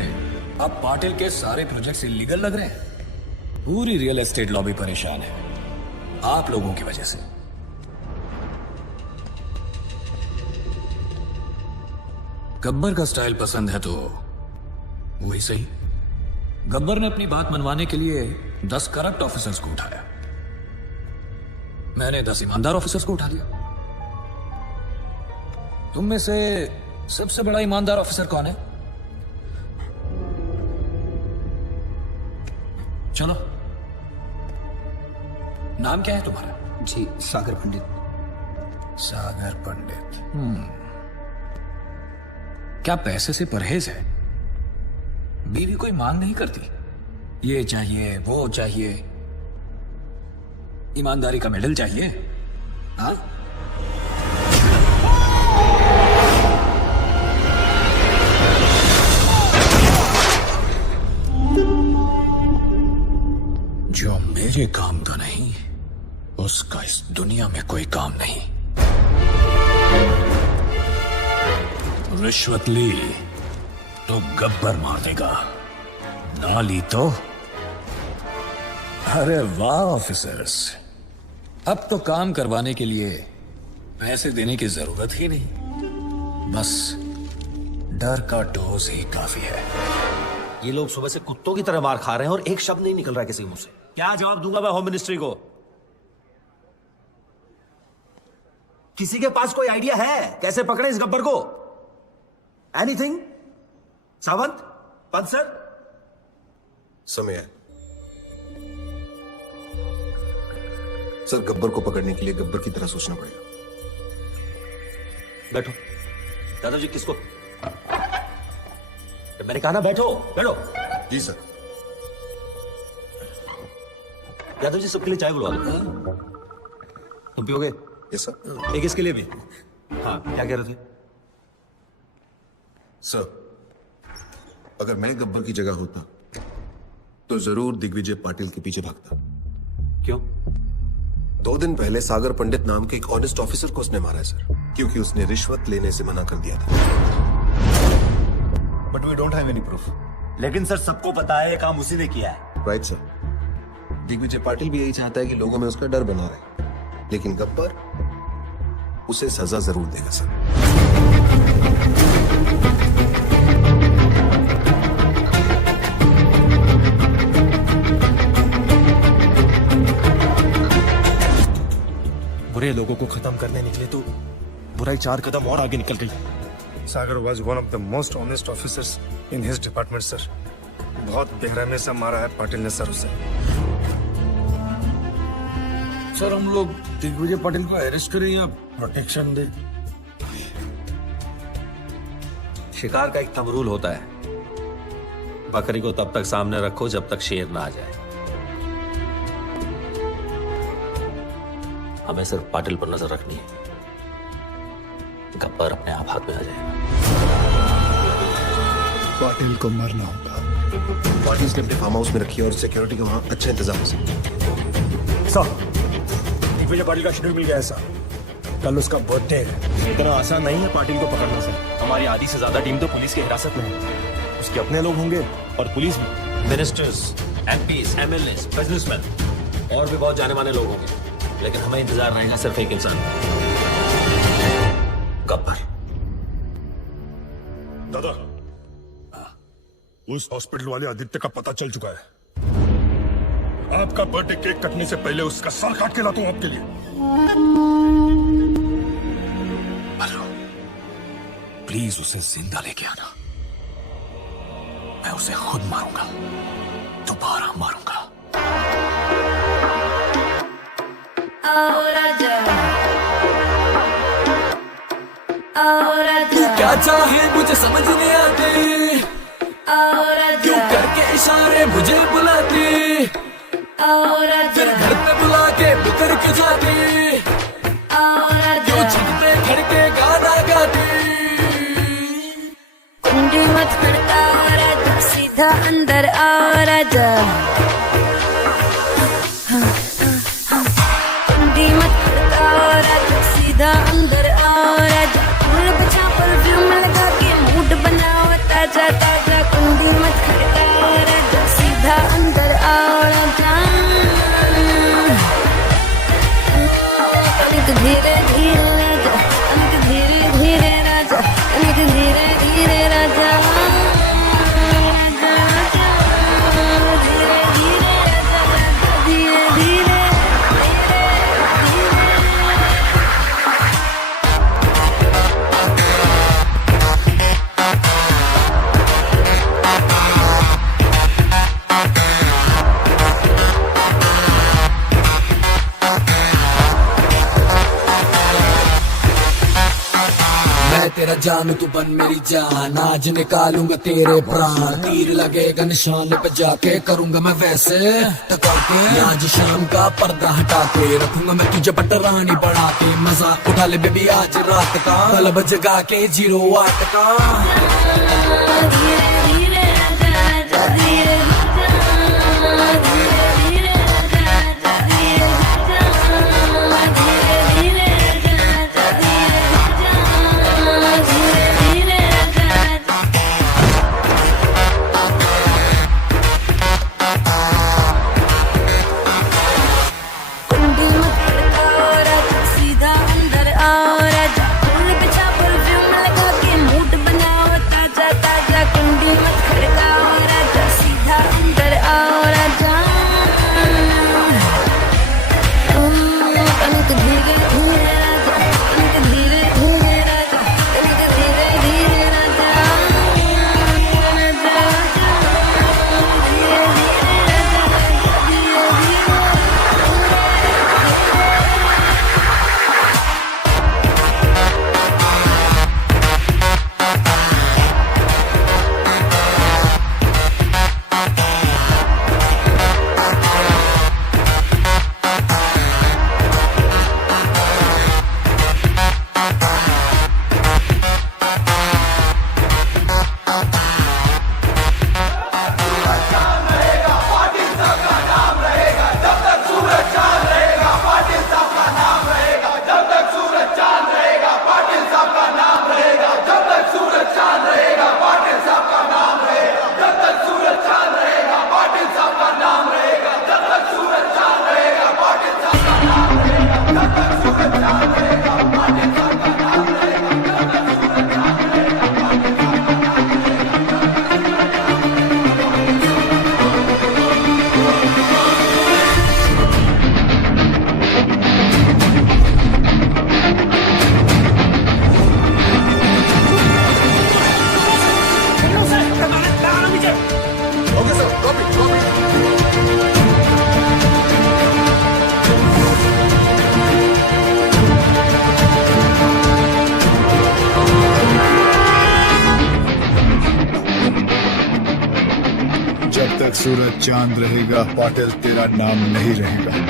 अब पाटिल के सारे प्रोजेक्ट्स इलीगल लग रहे हैं। पूरी रियल एस्टेट लॉबी परेशान है, आप लोगों की वजह से। गब्बर का स्टाइल पसंद है तो वही सही। गब्बर ने अपनी बात मनवाने के लिए 10 करप्ट ऑफिसर्स को उठाया, मैंने 10 ईमानदार ऑफिसर्स को उठा लिया। तुम में से सबसे बड़ा ईमानदार ऑफिसर कौन है? चलो नाम क्या है तुम्हारा? जी सागर पंडित। सागर पंडित। क्या पैसे से परहेज है? बीवी कोई मांग नहीं करती, ये चाहिए वो चाहिए, ईमानदारी का मेडल चाहिए? हाँ? जो मेरे काम का नहीं, उसका इस दुनिया में कोई काम नहीं। रिश्वत ली तो गब्बर मार देगा, ना ली तो। अरे वाह ऑफिसर्स, अब तो काम करवाने के लिए पैसे देने की जरूरत ही नहीं, बस डर का डोज ही काफी है। ये लोग सुबह से कुत्तों की तरह मार खा रहे हैं और एक शब्द नहीं निकल रहा है किसी के मुंह से। क्या जवाब दूंगा मैं होम मिनिस्ट्री को? किसी के पास कोई आइडिया है कैसे पकड़े इस गब्बर को? एनीथिंग? सावंत, पंत सर? समय है सर, गब्बर को पकड़ने के लिए गब्बर की तरह सोचना पड़ेगा। बैठो दादाजी। किसको? मैंने कहा ना बैठो बैठो। जी सर। यादव जी सबके लिए चाय बुलवा दो। तुम पियोगे? Yes sir. एक इसके लिए भी। हाँ क्या कह रहे थे? सर, अगर मैं गब्बर की जगह होता तो जरूर दिग्विजय पाटिल के पीछे भागता। क्यों? 2 दिन पहले सागर पंडित नाम के एक ऑनेस्ट ऑफिसर को उसने मारा है सर, क्योंकि उसने रिश्वत लेने से मना कर दिया था। But we don't have any proof. लेकिन सर सबको पता है ये काम उसी ने किया है। Right sir. दिग्विजय पाटिल भी यही चाहता है कि लोगों में उसका डर बना रहे, लेकिन गब्बर उसे सजा जरूर देगा सर। बुरे लोगों को खत्म करने निकले तो बुराई 4 कदम और आगे निकल गई। Sagar was one of the most honest officers in his department sir. बहुत बेरहमी से मारा है पाटिल ने सर उसे। सर हम लोग दिग्विजय पाटिल को अरेस्ट करें या प्रोटेक्शन दे? शिकार का एक थंब रूल होता है, बकरी को तब तक सामने रखो जब तक शेर ना आ जाए। हमें सिर्फ पाटिल पर नजर रखनी है, गब्बर अपने आप हाथ में आ जाएगा। पाटिल को मरना होगा। पाटिल ने अपने फार्म हाउस में रखी है और सिक्योरिटी का वहां अच्छा इंतजाम है सर। दिग्विजय पाटिल का शेड्यूल मिल गया है सर, कल उसका बर्थडे है। इतना आसान नहीं है पाटिल को पकड़ना सर। हमारी आधी से ज्यादा टीम तो पुलिस की हिरासत में है, उसके अपने लोग होंगे और पुलिस भी। मिनिस्टर्स, एमपीज, एमएलएस, बिजनेसमैन और भी बहुत जाने माने लोग होंगे, लेकिन हमें इंतजार रहेगा सिर्फ एक इंसान, गब्बर। दादा, उस हॉस्पिटल वाले आदित्य का पता चल चुका है। आपका बर्थडे केक कटने से पहले उसका सर काट के लाता हूं आपके लिए। प्लीज उसे जिंदा लेके आना, मैं उसे खुद मारूंगा, दोबारा मारूंगा। तू क्या चाहे मुझे समझ नहीं आती, क्यों करके इशारे मुझे बुलाती, फिर घर पे बुला के बितर के जाती, क्यों छत पे खड़ के गाना गाती। कुंडी मत खड़का और आजा, सीधा अंदर आ राजा। कुंडी मत खड़का और आजा, सीधा अंदर आ राजा। फूल बचा परफ्यूम लगा के मूड बनाओ ताजा ताजा। कुंडी मत खड़का और आजा, सीधा अंदर आ राजा। कनिक धीरे धीरे राजा, कनिक धीरे धीरे राजा, कनिक धीरे धीरे राजा। धीरे धीरे राजा, धीरे धीरे। तेरा जान तू बन मेरी जान, आज निकालूंगा तेरे प्राण, तीर लगेगा निशान पे जाके करूंगा मैं वैसे टका के, आज शाम का पर्दा हटा के रखूंगा मैं तुझे पटरानी बढ़ा के, मजा उठा ले बेबी आज रात का, क्लब जगा के 08 का। जब तक सूरज चांद रहेगा पाटिल तेरा नाम नहीं रहेगा।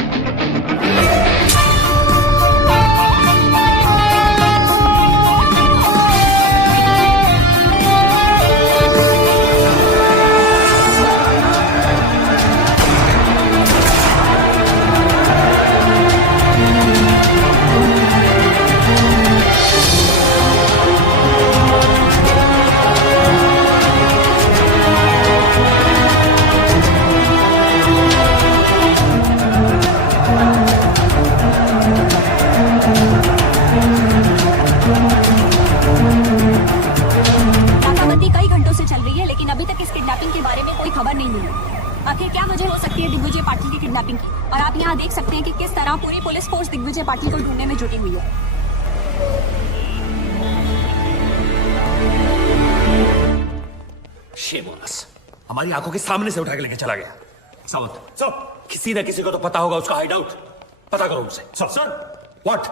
आखिर क्या वजह हो सकती है दिग्विजय पाटिल की किडनैपिंग की, और आप यहाँ देख सकते हैं कि किस तरह पूरी पुलिस फोर्स दिग्विजय पाटिल को ढूंढने में जुटी हुई है। शेमोनस हमारी आंखों के सामने से उठा के लेके चला गया। सावंत सर, किसी न किसी को तो पता होगा उसका हाइड आउट, पता करो उनसे। सर व्हाट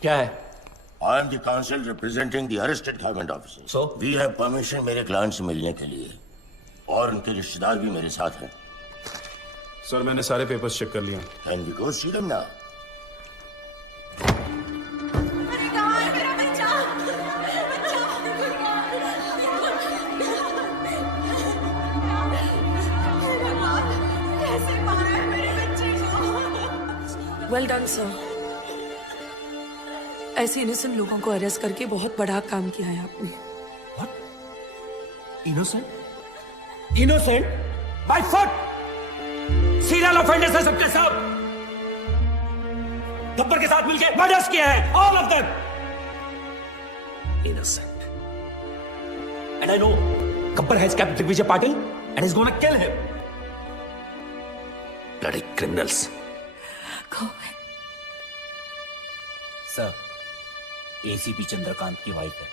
क्या है? I am the counsel representing the arrested government officers. So? We have permission मेरे क्लाइंट से मिलने के लिए, और उनके रिश्तेदार भी मेरे साथ हैं। सर मैंने सारे पेपर्स चेक कर लिए। Can we go see them now? Well done sir. ऐसे इनोसेंट लोगों को अरेस्ट करके बहुत बड़ा काम किया है आपने। Innocent? Innocent? By foot! Serial offenders हैं सबके सब। गब्बर के साथ मिलकर मर्डर्स किया है, all of them. Innocent. And I know Gabbar has kept Digvijay Patil and is gonna kill him. Bloody criminals. Sir, ACP Chandrakant की वाइफ है।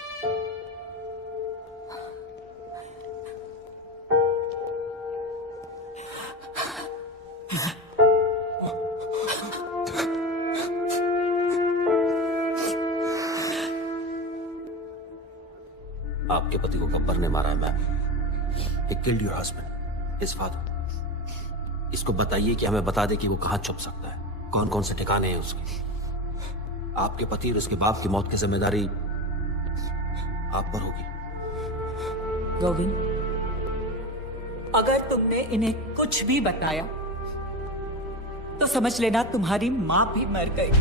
आपके पति को गब्बर ने मारा है ma'am. He killed your husband, his father. इसको बताइए कि हमें बता दे कि वो कहाँ छुप सकता है, कौन कौन से ठिकाने हैं उसके। आपके पति और उसके बाप की मौत की जिम्मेदारी आप पर होगी। गोविंद, अगर तुमने इन्हें कुछ भी बताया तो समझ लेना तुम्हारी माँ भी मर गई।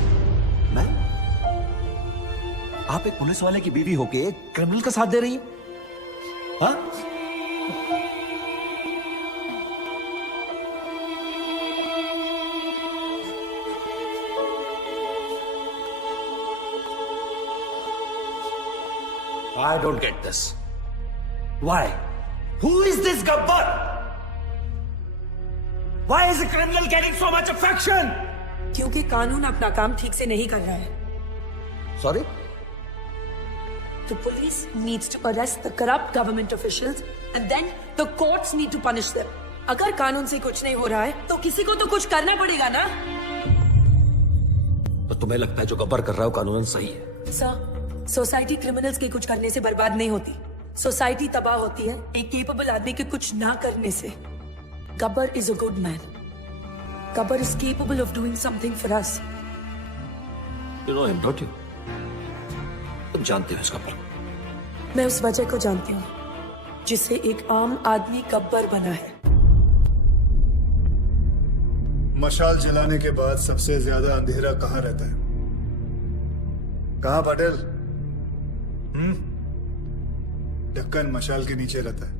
आप एक पुलिस वाले की बीवी होके एक क्रिमिनल का साथ दे रही हैं? हाँ? I don't get this. Why? Who is this Gabbar? Why is the criminal getting so much affection? क्योंकि कानून अपना काम ठीक से नहीं कर रहा है। Sorry? The police needs to arrest the corrupt government officials and then the courts need to punish them. अगर कानून से कुछ नहीं हो रहा है तो किसी को तो कुछ करना पड़ेगा ना। तो तुम्हें लगता है जो गब्बर कर रहा है वो कानूनन सही है? सर, सोसाइटी क्रिमिनल्स के कुछ करने से बर्बाद नहीं होती। सोसाइटी तबाह होती है एक केपेबल आदमी के कुछ ना करने से। Gabbar is a good man. Gabbar is capable of doing something for us. You know him, don't you? तुम जानते हो इस गब्बर को? मैं उस वजह को जानती हूँ जिससे एक आम आदमी गब्बर बना है। मशाल जलाने के बाद सबसे ज्यादा अंधेरा कहाँ रहता है? कहाँ पटेल? ढक्कन मशाल के नीचे रहता है।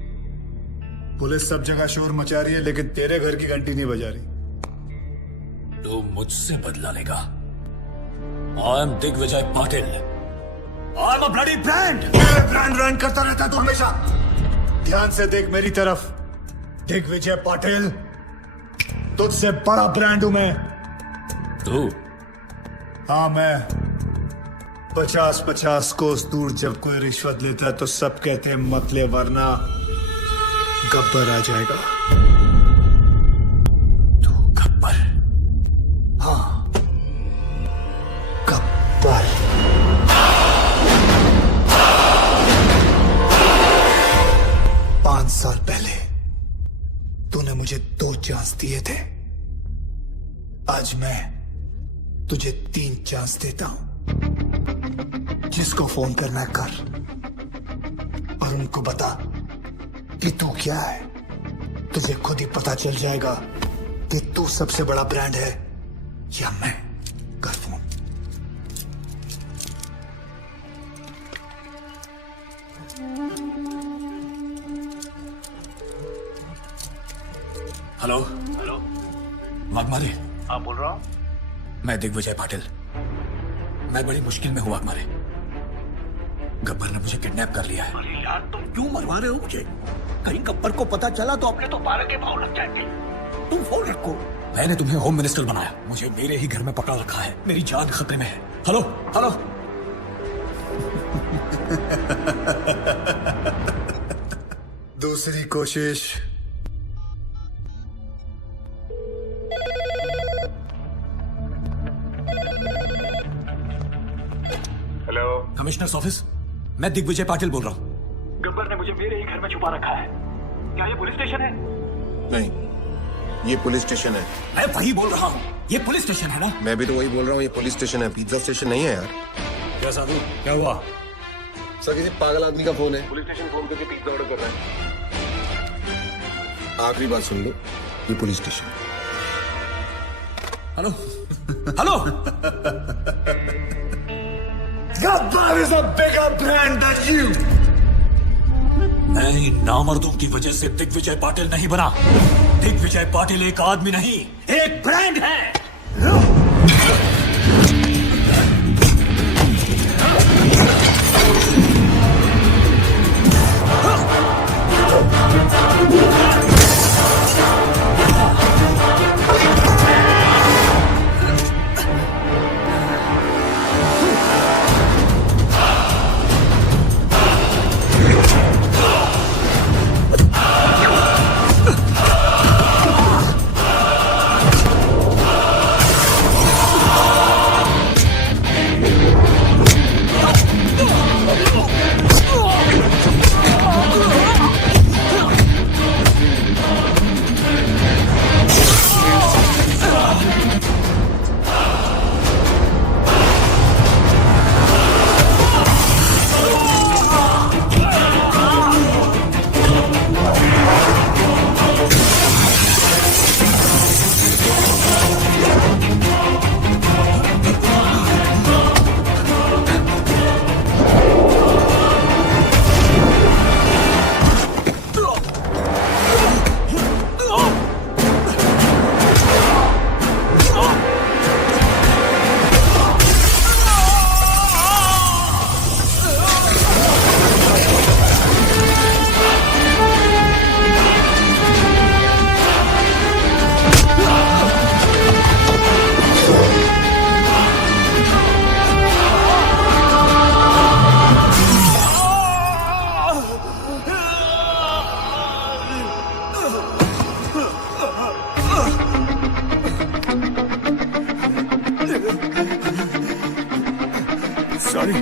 पुलिस सब जगह शोर मचा रही है लेकिन तेरे घर की घंटी नहीं बजा रही। तू मुझसे बदला लेगा। I am Digvijay Patil. I am a bloody brand. Brand करता रहता है तू हमेशा। ध्यान से देख मेरी तरफ। दिग्विजय पाटिल, तुझसे बड़ा ब्रांड हूं मैं। तू? हाँ मैं। 50-50 कोस दूर जब कोई रिश्वत लेता है तो सब कहते हैं मत ले वरना गब्बर आ जाएगा। तू गब्बर? हाँ, गब्बर। पांच साल पहले तूने मुझे 2 चांस दिए थे। आज मैं तुझे 3 चांस देता हूं। जिसको फोन करना है कर और उनको बता कि तू क्या है। तुझे खुद ही पता चल जाएगा कि तू सबसे बड़ा ब्रांड है या मैं। कर फोन। हेलो। वाघमारे? हाँ बोल रहा हूँ। मैं दिग्विजय पाटिल। मैं बड़ी मुश्किल में हूँ वाघमारे। गब्बर ने मुझे किडनैप कर लिया है। अरे यार तुम क्यों मरवा रहे हो मुझे? कहीं गब्बर को पता चला तो अपने तो 12 के भाव लग जाएंगे। तुम फोन रखो। मैंने तुम्हें होम मिनिस्टर बनाया, मुझे मेरे ही घर में पकड़ा रखा है। मेरी जान खतरे में है। Hello hello. दूसरी कोशिश। Hello, commissioners office. मैं दिग्विजय पाटिल बोल रहा हूँ। गब्बर ने मुझे मेरे ही घर में छुपा रखा है। क्या ये पुलिस स्टेशन है? नहीं, ये पुलिस स्टेशन है। मैं वही बोल रहा हूँ, ये पुलिस स्टेशन है ना? मैं भी तो वही बोल रहा हूँ, ये पुलिस स्टेशन है, पिज्जा स्टेशन नहीं है यार। क्या साधु, क्या हुआ? सर किसी पागल आदमी का फोन है। पुलिस स्टेशन फोन करके पिज्जा ऑर्डर कर रहा है। आखिरी बात सुन लो, ये पुलिस स्टेशन है। Hello hello. Gabbar is a bigger brand than you. मैं इन नामर्दों की वजह से दिग्विजय पाटिल नहीं बना। दिग्विजय पाटिल एक आदमी नहीं, एक ब्रांड है। Sorry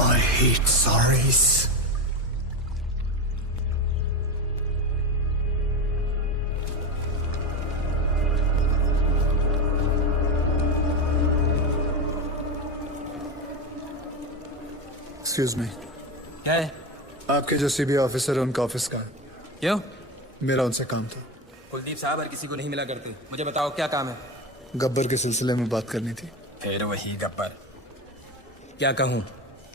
I hate sorries. Excuse me. क्या है? आपके जो सीबीआई ऑफिसर है उनका ऑफिस का है। क्यों? मेरा उनसे काम था। कुलदीप साहब हर किसी को नहीं मिला करते। मुझे बताओ क्या काम है? गब्बर के सिलसिले में बात करनी थी। फिर वही गब्बर। क्या कहूँ?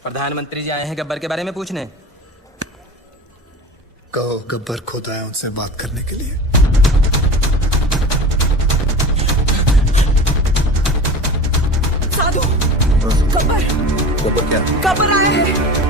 प्रधानमंत्री जी आए हैं गब्बर के बारे में पूछने। कहो गब्बर खुद आए उनसे बात करने के लिए। साधु, गब्बर गब्बर क्या? गब्बर आए हैं।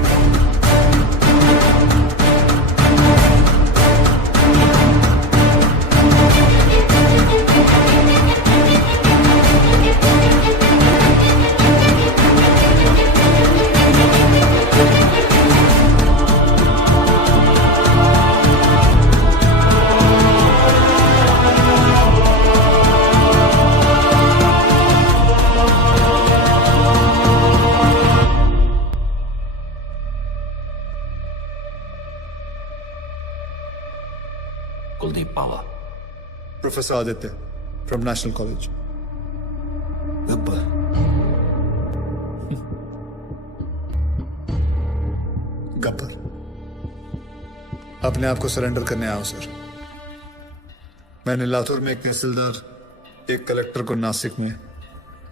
Kuldeep Pawa. Professor Aditya from national college. Gabbar Gabbar अपने आप को सरेंडर करने आया हूं सर। मैंने लातूर में एक तहसीलदार, एक कलेक्टर को नासिक में,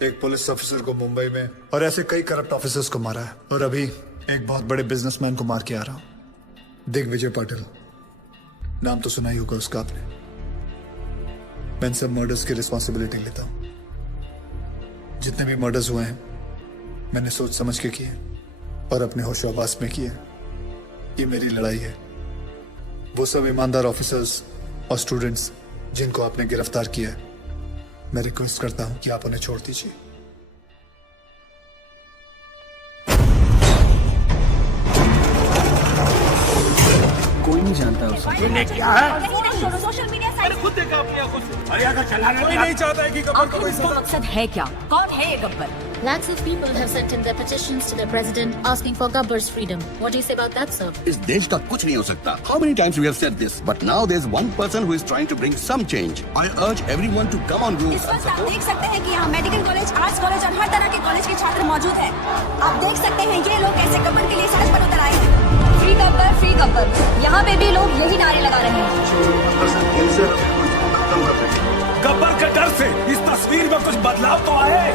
एक पुलिस ऑफिसर को मुंबई में और ऐसे कई करप्ट ऑफिसर्स को मारा है। और अभी एक बहुत बड़े बिजनेसमैन को मार के आ रहा हूं, दिग्विजय पाटिल। नाम तो सुना ही होगा उसका आपने। मैं इन सब मर्डर्स की रिस्पॉन्सिबिलिटी लेता हूं। जितने भी मर्डर्स हुए हैं मैंने सोच समझ के किए और अपने होशोहवास में किए। ये मेरी लड़ाई है। वो सब ईमानदार ऑफिसर्स और स्टूडेंट्स जिनको आपने गिरफ्तार किया है, मैं रिक्वेस्ट करता हूं कि आप उन्हें छोड़ दीजिए। कोई नहीं जानता उसे। तूने क्या है? सोशल मीडिया साइट खुद देखा अपनी आंखों से। अरे अगर चलाने कोई नहीं चाहता है कि गब्बर को कोई सजा। मकसद है क्या? कौन है ये Gabbar? Lakhs of people have sent in their petitions to the president asking for Gabbar's freedom. What do you say about that, sir? इस देश का कुछ नहीं हो सकता. How many times we have said this, but now there's one person who is trying to bring some change. I urge everyone to come on road. इस वक्त आप देख सकते हैं कि यहाँ मेडिकल कॉलेज, आर्ट्स कॉलेज और हर तरह के कॉलेज के छात्र मौजूद हैं। आप देख सकते हैं ये लोग कैसे गब्बर के लिए सड़क पर उतर आए हैं। Free Gabbar, free Gabbar. यहाँ पे भी लोग यही नारे लगा रहे हैं। गब्बर के डर से इस तस्वीर में कुछ बदलाव तो आए।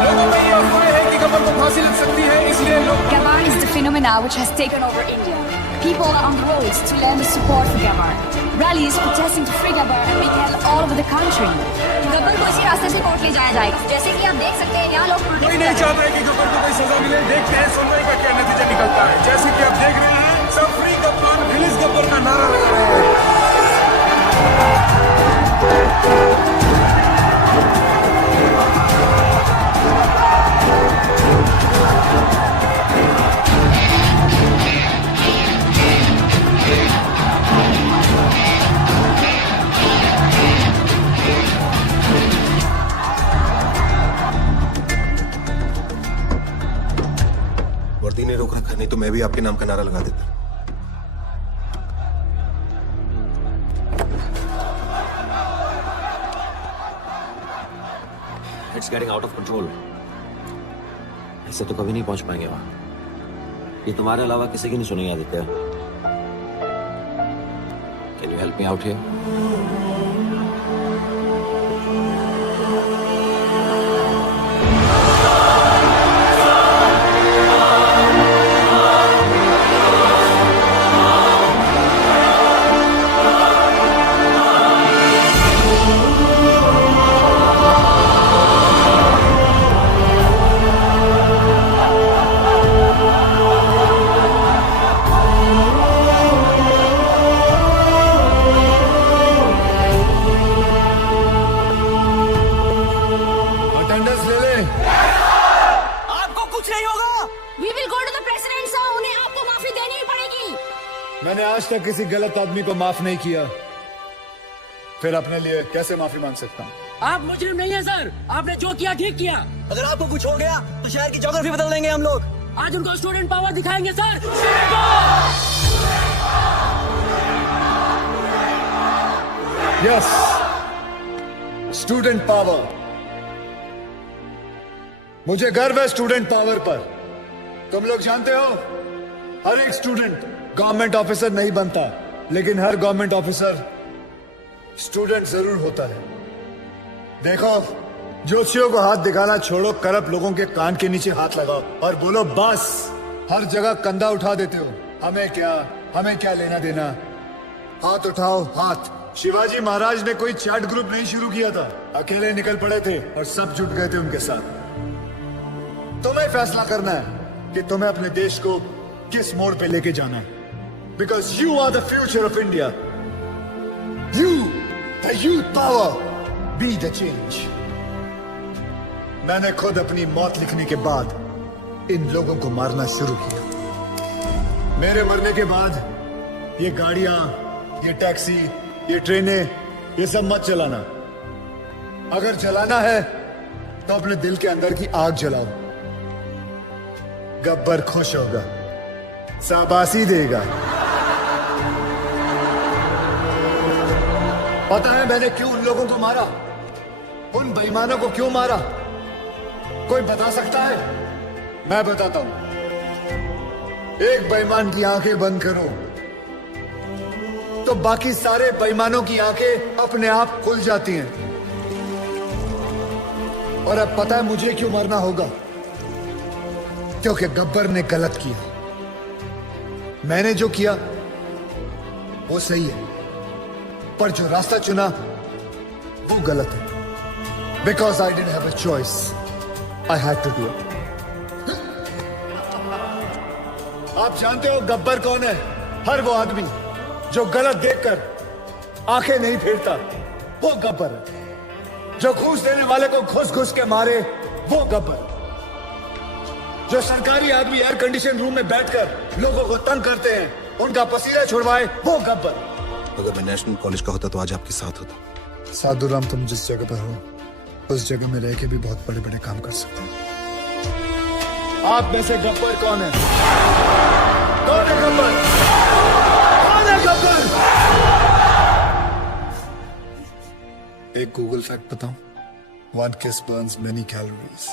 लोगों में ये अफवाह है कि गब्बर को फांसी लग सकती है, इसलिए लोग। Gabbar is the phenomena which has taken over India. People are on the roads to lend support for Gabbar. Rallies protesting to free Gabbar are being held all over the country. Gabbar को इसी रास्ते से court ले जाया जाएगा। जैसे कि आप देख सकते हैं यहाँ लोग कोई नहीं चाहता है कि गब्बर को कोई सजा मिले। देखते हैं सुनवाई का क्या नतीजा निकलता है। जैसे कि आप देख रहे हैं सब फ्री गब्बर, रिलीज गब्बर का नारा लगा रहे हैं। वर्दी ने रोक रखा, नहीं तो मैं भी आपके नाम का नारा लगा देता। It's getting out of control. ऐसे तो कभी नहीं पहुंच पाएंगे वहां। ये तुम्हारे अलावा किसी की नहीं सुनेंगे Aditya. Can you help me out here? आपको कुछ नहीं होगा। We will go to the president, sir. उन्हें आपको माफी देनी ही पड़ेगी। मैंने आज तक किसी गलत आदमी को माफ नहीं किया, फिर अपने लिए कैसे माफी मांग सकता हूँ? आप मुजरिम नहीं है सर, आपने जो किया ठीक किया। अगर आपको कुछ हो गया तो शहर की ज्योग्राफी बदल देंगे हम लोग। आज उनको स्टूडेंट पावर दिखाएंगे सर। Yes, student power. मुझे गर्व है स्टूडेंट पावर पर। तुम लोग जानते हो, हर एक स्टूडेंट गवर्नमेंट ऑफिसर नहीं बनता, लेकिन हर गवर्नमेंट ऑफिसर स्टूडेंट जरूर होता है। देखो, ज्योतिषियों को हाथ दिखाना छोड़ो, करप्ट लोगों के कान के नीचे हाथ लगाओ और बोलो बस। हर जगह कंधा उठा देते हो, हमें क्या लेना देना। हाथ उठाओ, हाथ। शिवाजी महाराज ने कोई चैट ग्रुप नहीं शुरू किया था, अकेले निकल पड़े थे और सब जुट गए थे उनके साथ। तुम्हें फैसला करना है कि तुम्हें अपने देश को किस मोड़ पे लेके जाना है, because you are the future of India. You, the youth power, be the change. मैंने खुद अपनी मौत लिखने के बाद इन लोगों को मारना शुरू किया। मेरे मरने के बाद ये गाड़ियां, ये टैक्सी, ये ट्रेनें, ये सब मत चलाना। अगर जलाना है तो अपने दिल के अंदर की आग जलाओ। गब्बर खुश होगा, शाबाशी देगा। पता है मैंने क्यों उन लोगों को मारा, उन बेईमानों को क्यों मारा? कोई बता सकता है? मैं बताता हूं। एक बेईमान की आंखें बंद करो तो बाकी सारे बेईमानों की आंखें अपने आप खुल जाती हैं। और अब पता है मुझे क्यों मरना होगा? क्योंकि गब्बर ने गलत किया। मैंने जो किया वो सही है, पर जो रास्ता चुना वो गलत है। Because I didn't have a choice, I had to do it. आप जानते हो गब्बर कौन है? हर वो आदमी जो गलत देखकर आंखें नहीं फेरता, वो गब्बर है। जो घूस देने वाले को घुस घुस के मारे, वो गब्बर। जो सरकारी आदमी एयर कंडीशन रूम में बैठकर लोगों को तंग करते हैं, उनका पसीना छुड़वाए, वो गब्बर। अगर मैं नेशनल कॉलेज का होता तो आज आपके साथ होता। साधुराम, तुम जिस जगह पर हो उस जगह में रह के भी बहुत बड़े बड़े काम कर सकते हो। आप में से गब्बर कौन है? कौन है गब्बर? कौन है गब्बर? एक गूगल फैक्ट बताऊं? One kiss burns many calories.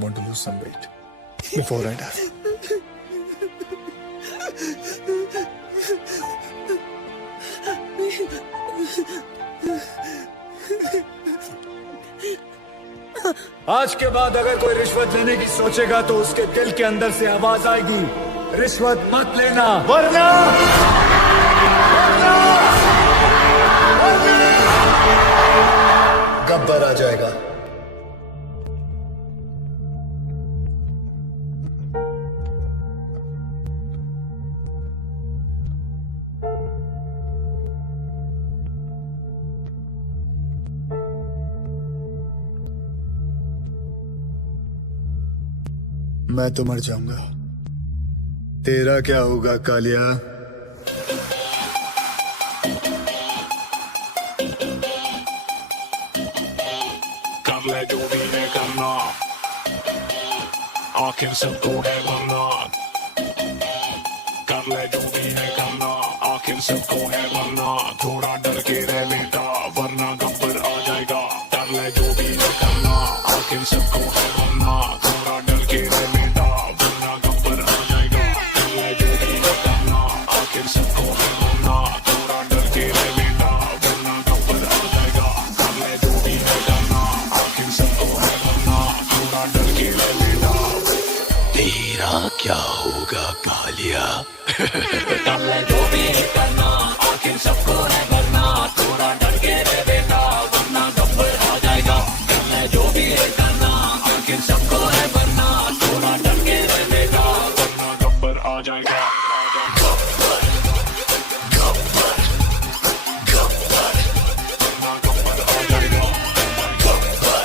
Want to lose some weight before I die? आज के बाद अगर कोई रिश्वत लेने की सोचेगा तो उसके दिल के अंदर से आवाज आएगी, रिश्वत मत लेना, वरना गब्बर आ जाएगा। मैं तो मर जाऊंगा, तेरा क्या होगा कालिया? कर ले जो भी है करना, आखिर सबको है बनना। कर ले जो भी है करना, आखिर सबको है बनना। थोड़ा डर के रह बेटा, वरना गब्बर आ जाएगा। कर ले जो भी है करना, आखिर सबको है बनना। थोड़ा डर के रह बेटा, वरना गब्बर आ जाएगा। कर ले जो भी है करना, आखिर सबको है बनना। थोड़ा डर के रह बेटा, वरना गब्बर आ जाएगा। कर ले जो भी है करना, आखिर सबको है बनना। थोड़ा डर के रह बेटा, तेरा क्या होगा कालिया? कर ले जो भी है करना, आखिर सबको है बनना। थोड़ा डर के रह बेटा, वरना गब्बर आ जाएगा। कर ले जो भी है करना, आखिर सबको है बनना। थोड़ा डर के रह बेटा, वरना गब्बर आ जाएगा। गब्बर, गब्बर, गब्बर, वरना गब्बर आ जाएगा। गब्बर,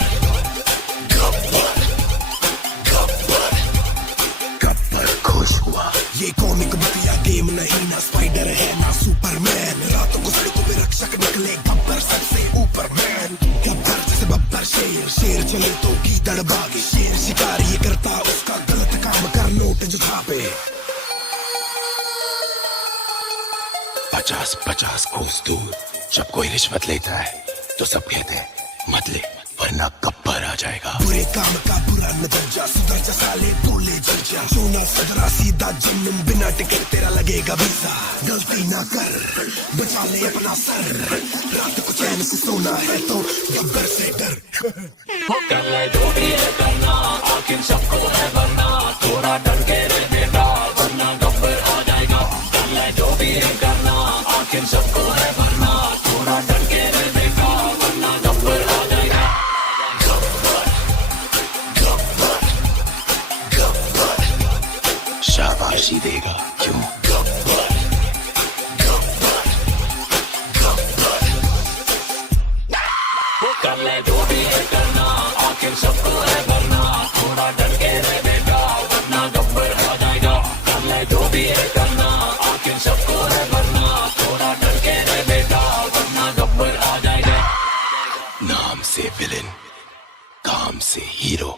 शेर चले तो गीदड़ भागे, शेर शिकार ये करता उसका गलत काम कर नोट जो छापे। 50-50 कोस दूर जब कोई रिश्वत लेता है तो सब कहते हैं मत ले वरना गब्बर आ जाएगा। बुरे काम का बुरा नजरिया, सुधर जा साले बोले जल जा, सोना सदरा सीधा जमीन बिना टिकट तेरा लगेगा वीजा। गलती ना कर बचा ले अपना सर, रात को चैन से सोना है तो गब्बर से डर। कर ले जो भी है करना, आखिर सबको है वरना, थोड़ा डर के रह बेटा वरना गब्बर आ जाएगा। कर ले जो भी है करना, आखिर सबको है वरना, थोड़ा डर के रह बेटा वरना गब्बर आ जाएगा। शाबाशी देगा क्यों? कर ले जो भी है करना, आखिर सबको है वरना, थोड़ा डर के रह बेटा वरना गब्बर आ जाएगा। कर ले जो भी है करना, आखिर सबको है वरना, थोड़ा डर के रह बेटा वरना गब्बर आ जाएगा। नाम से विलेन, काम से हीरो।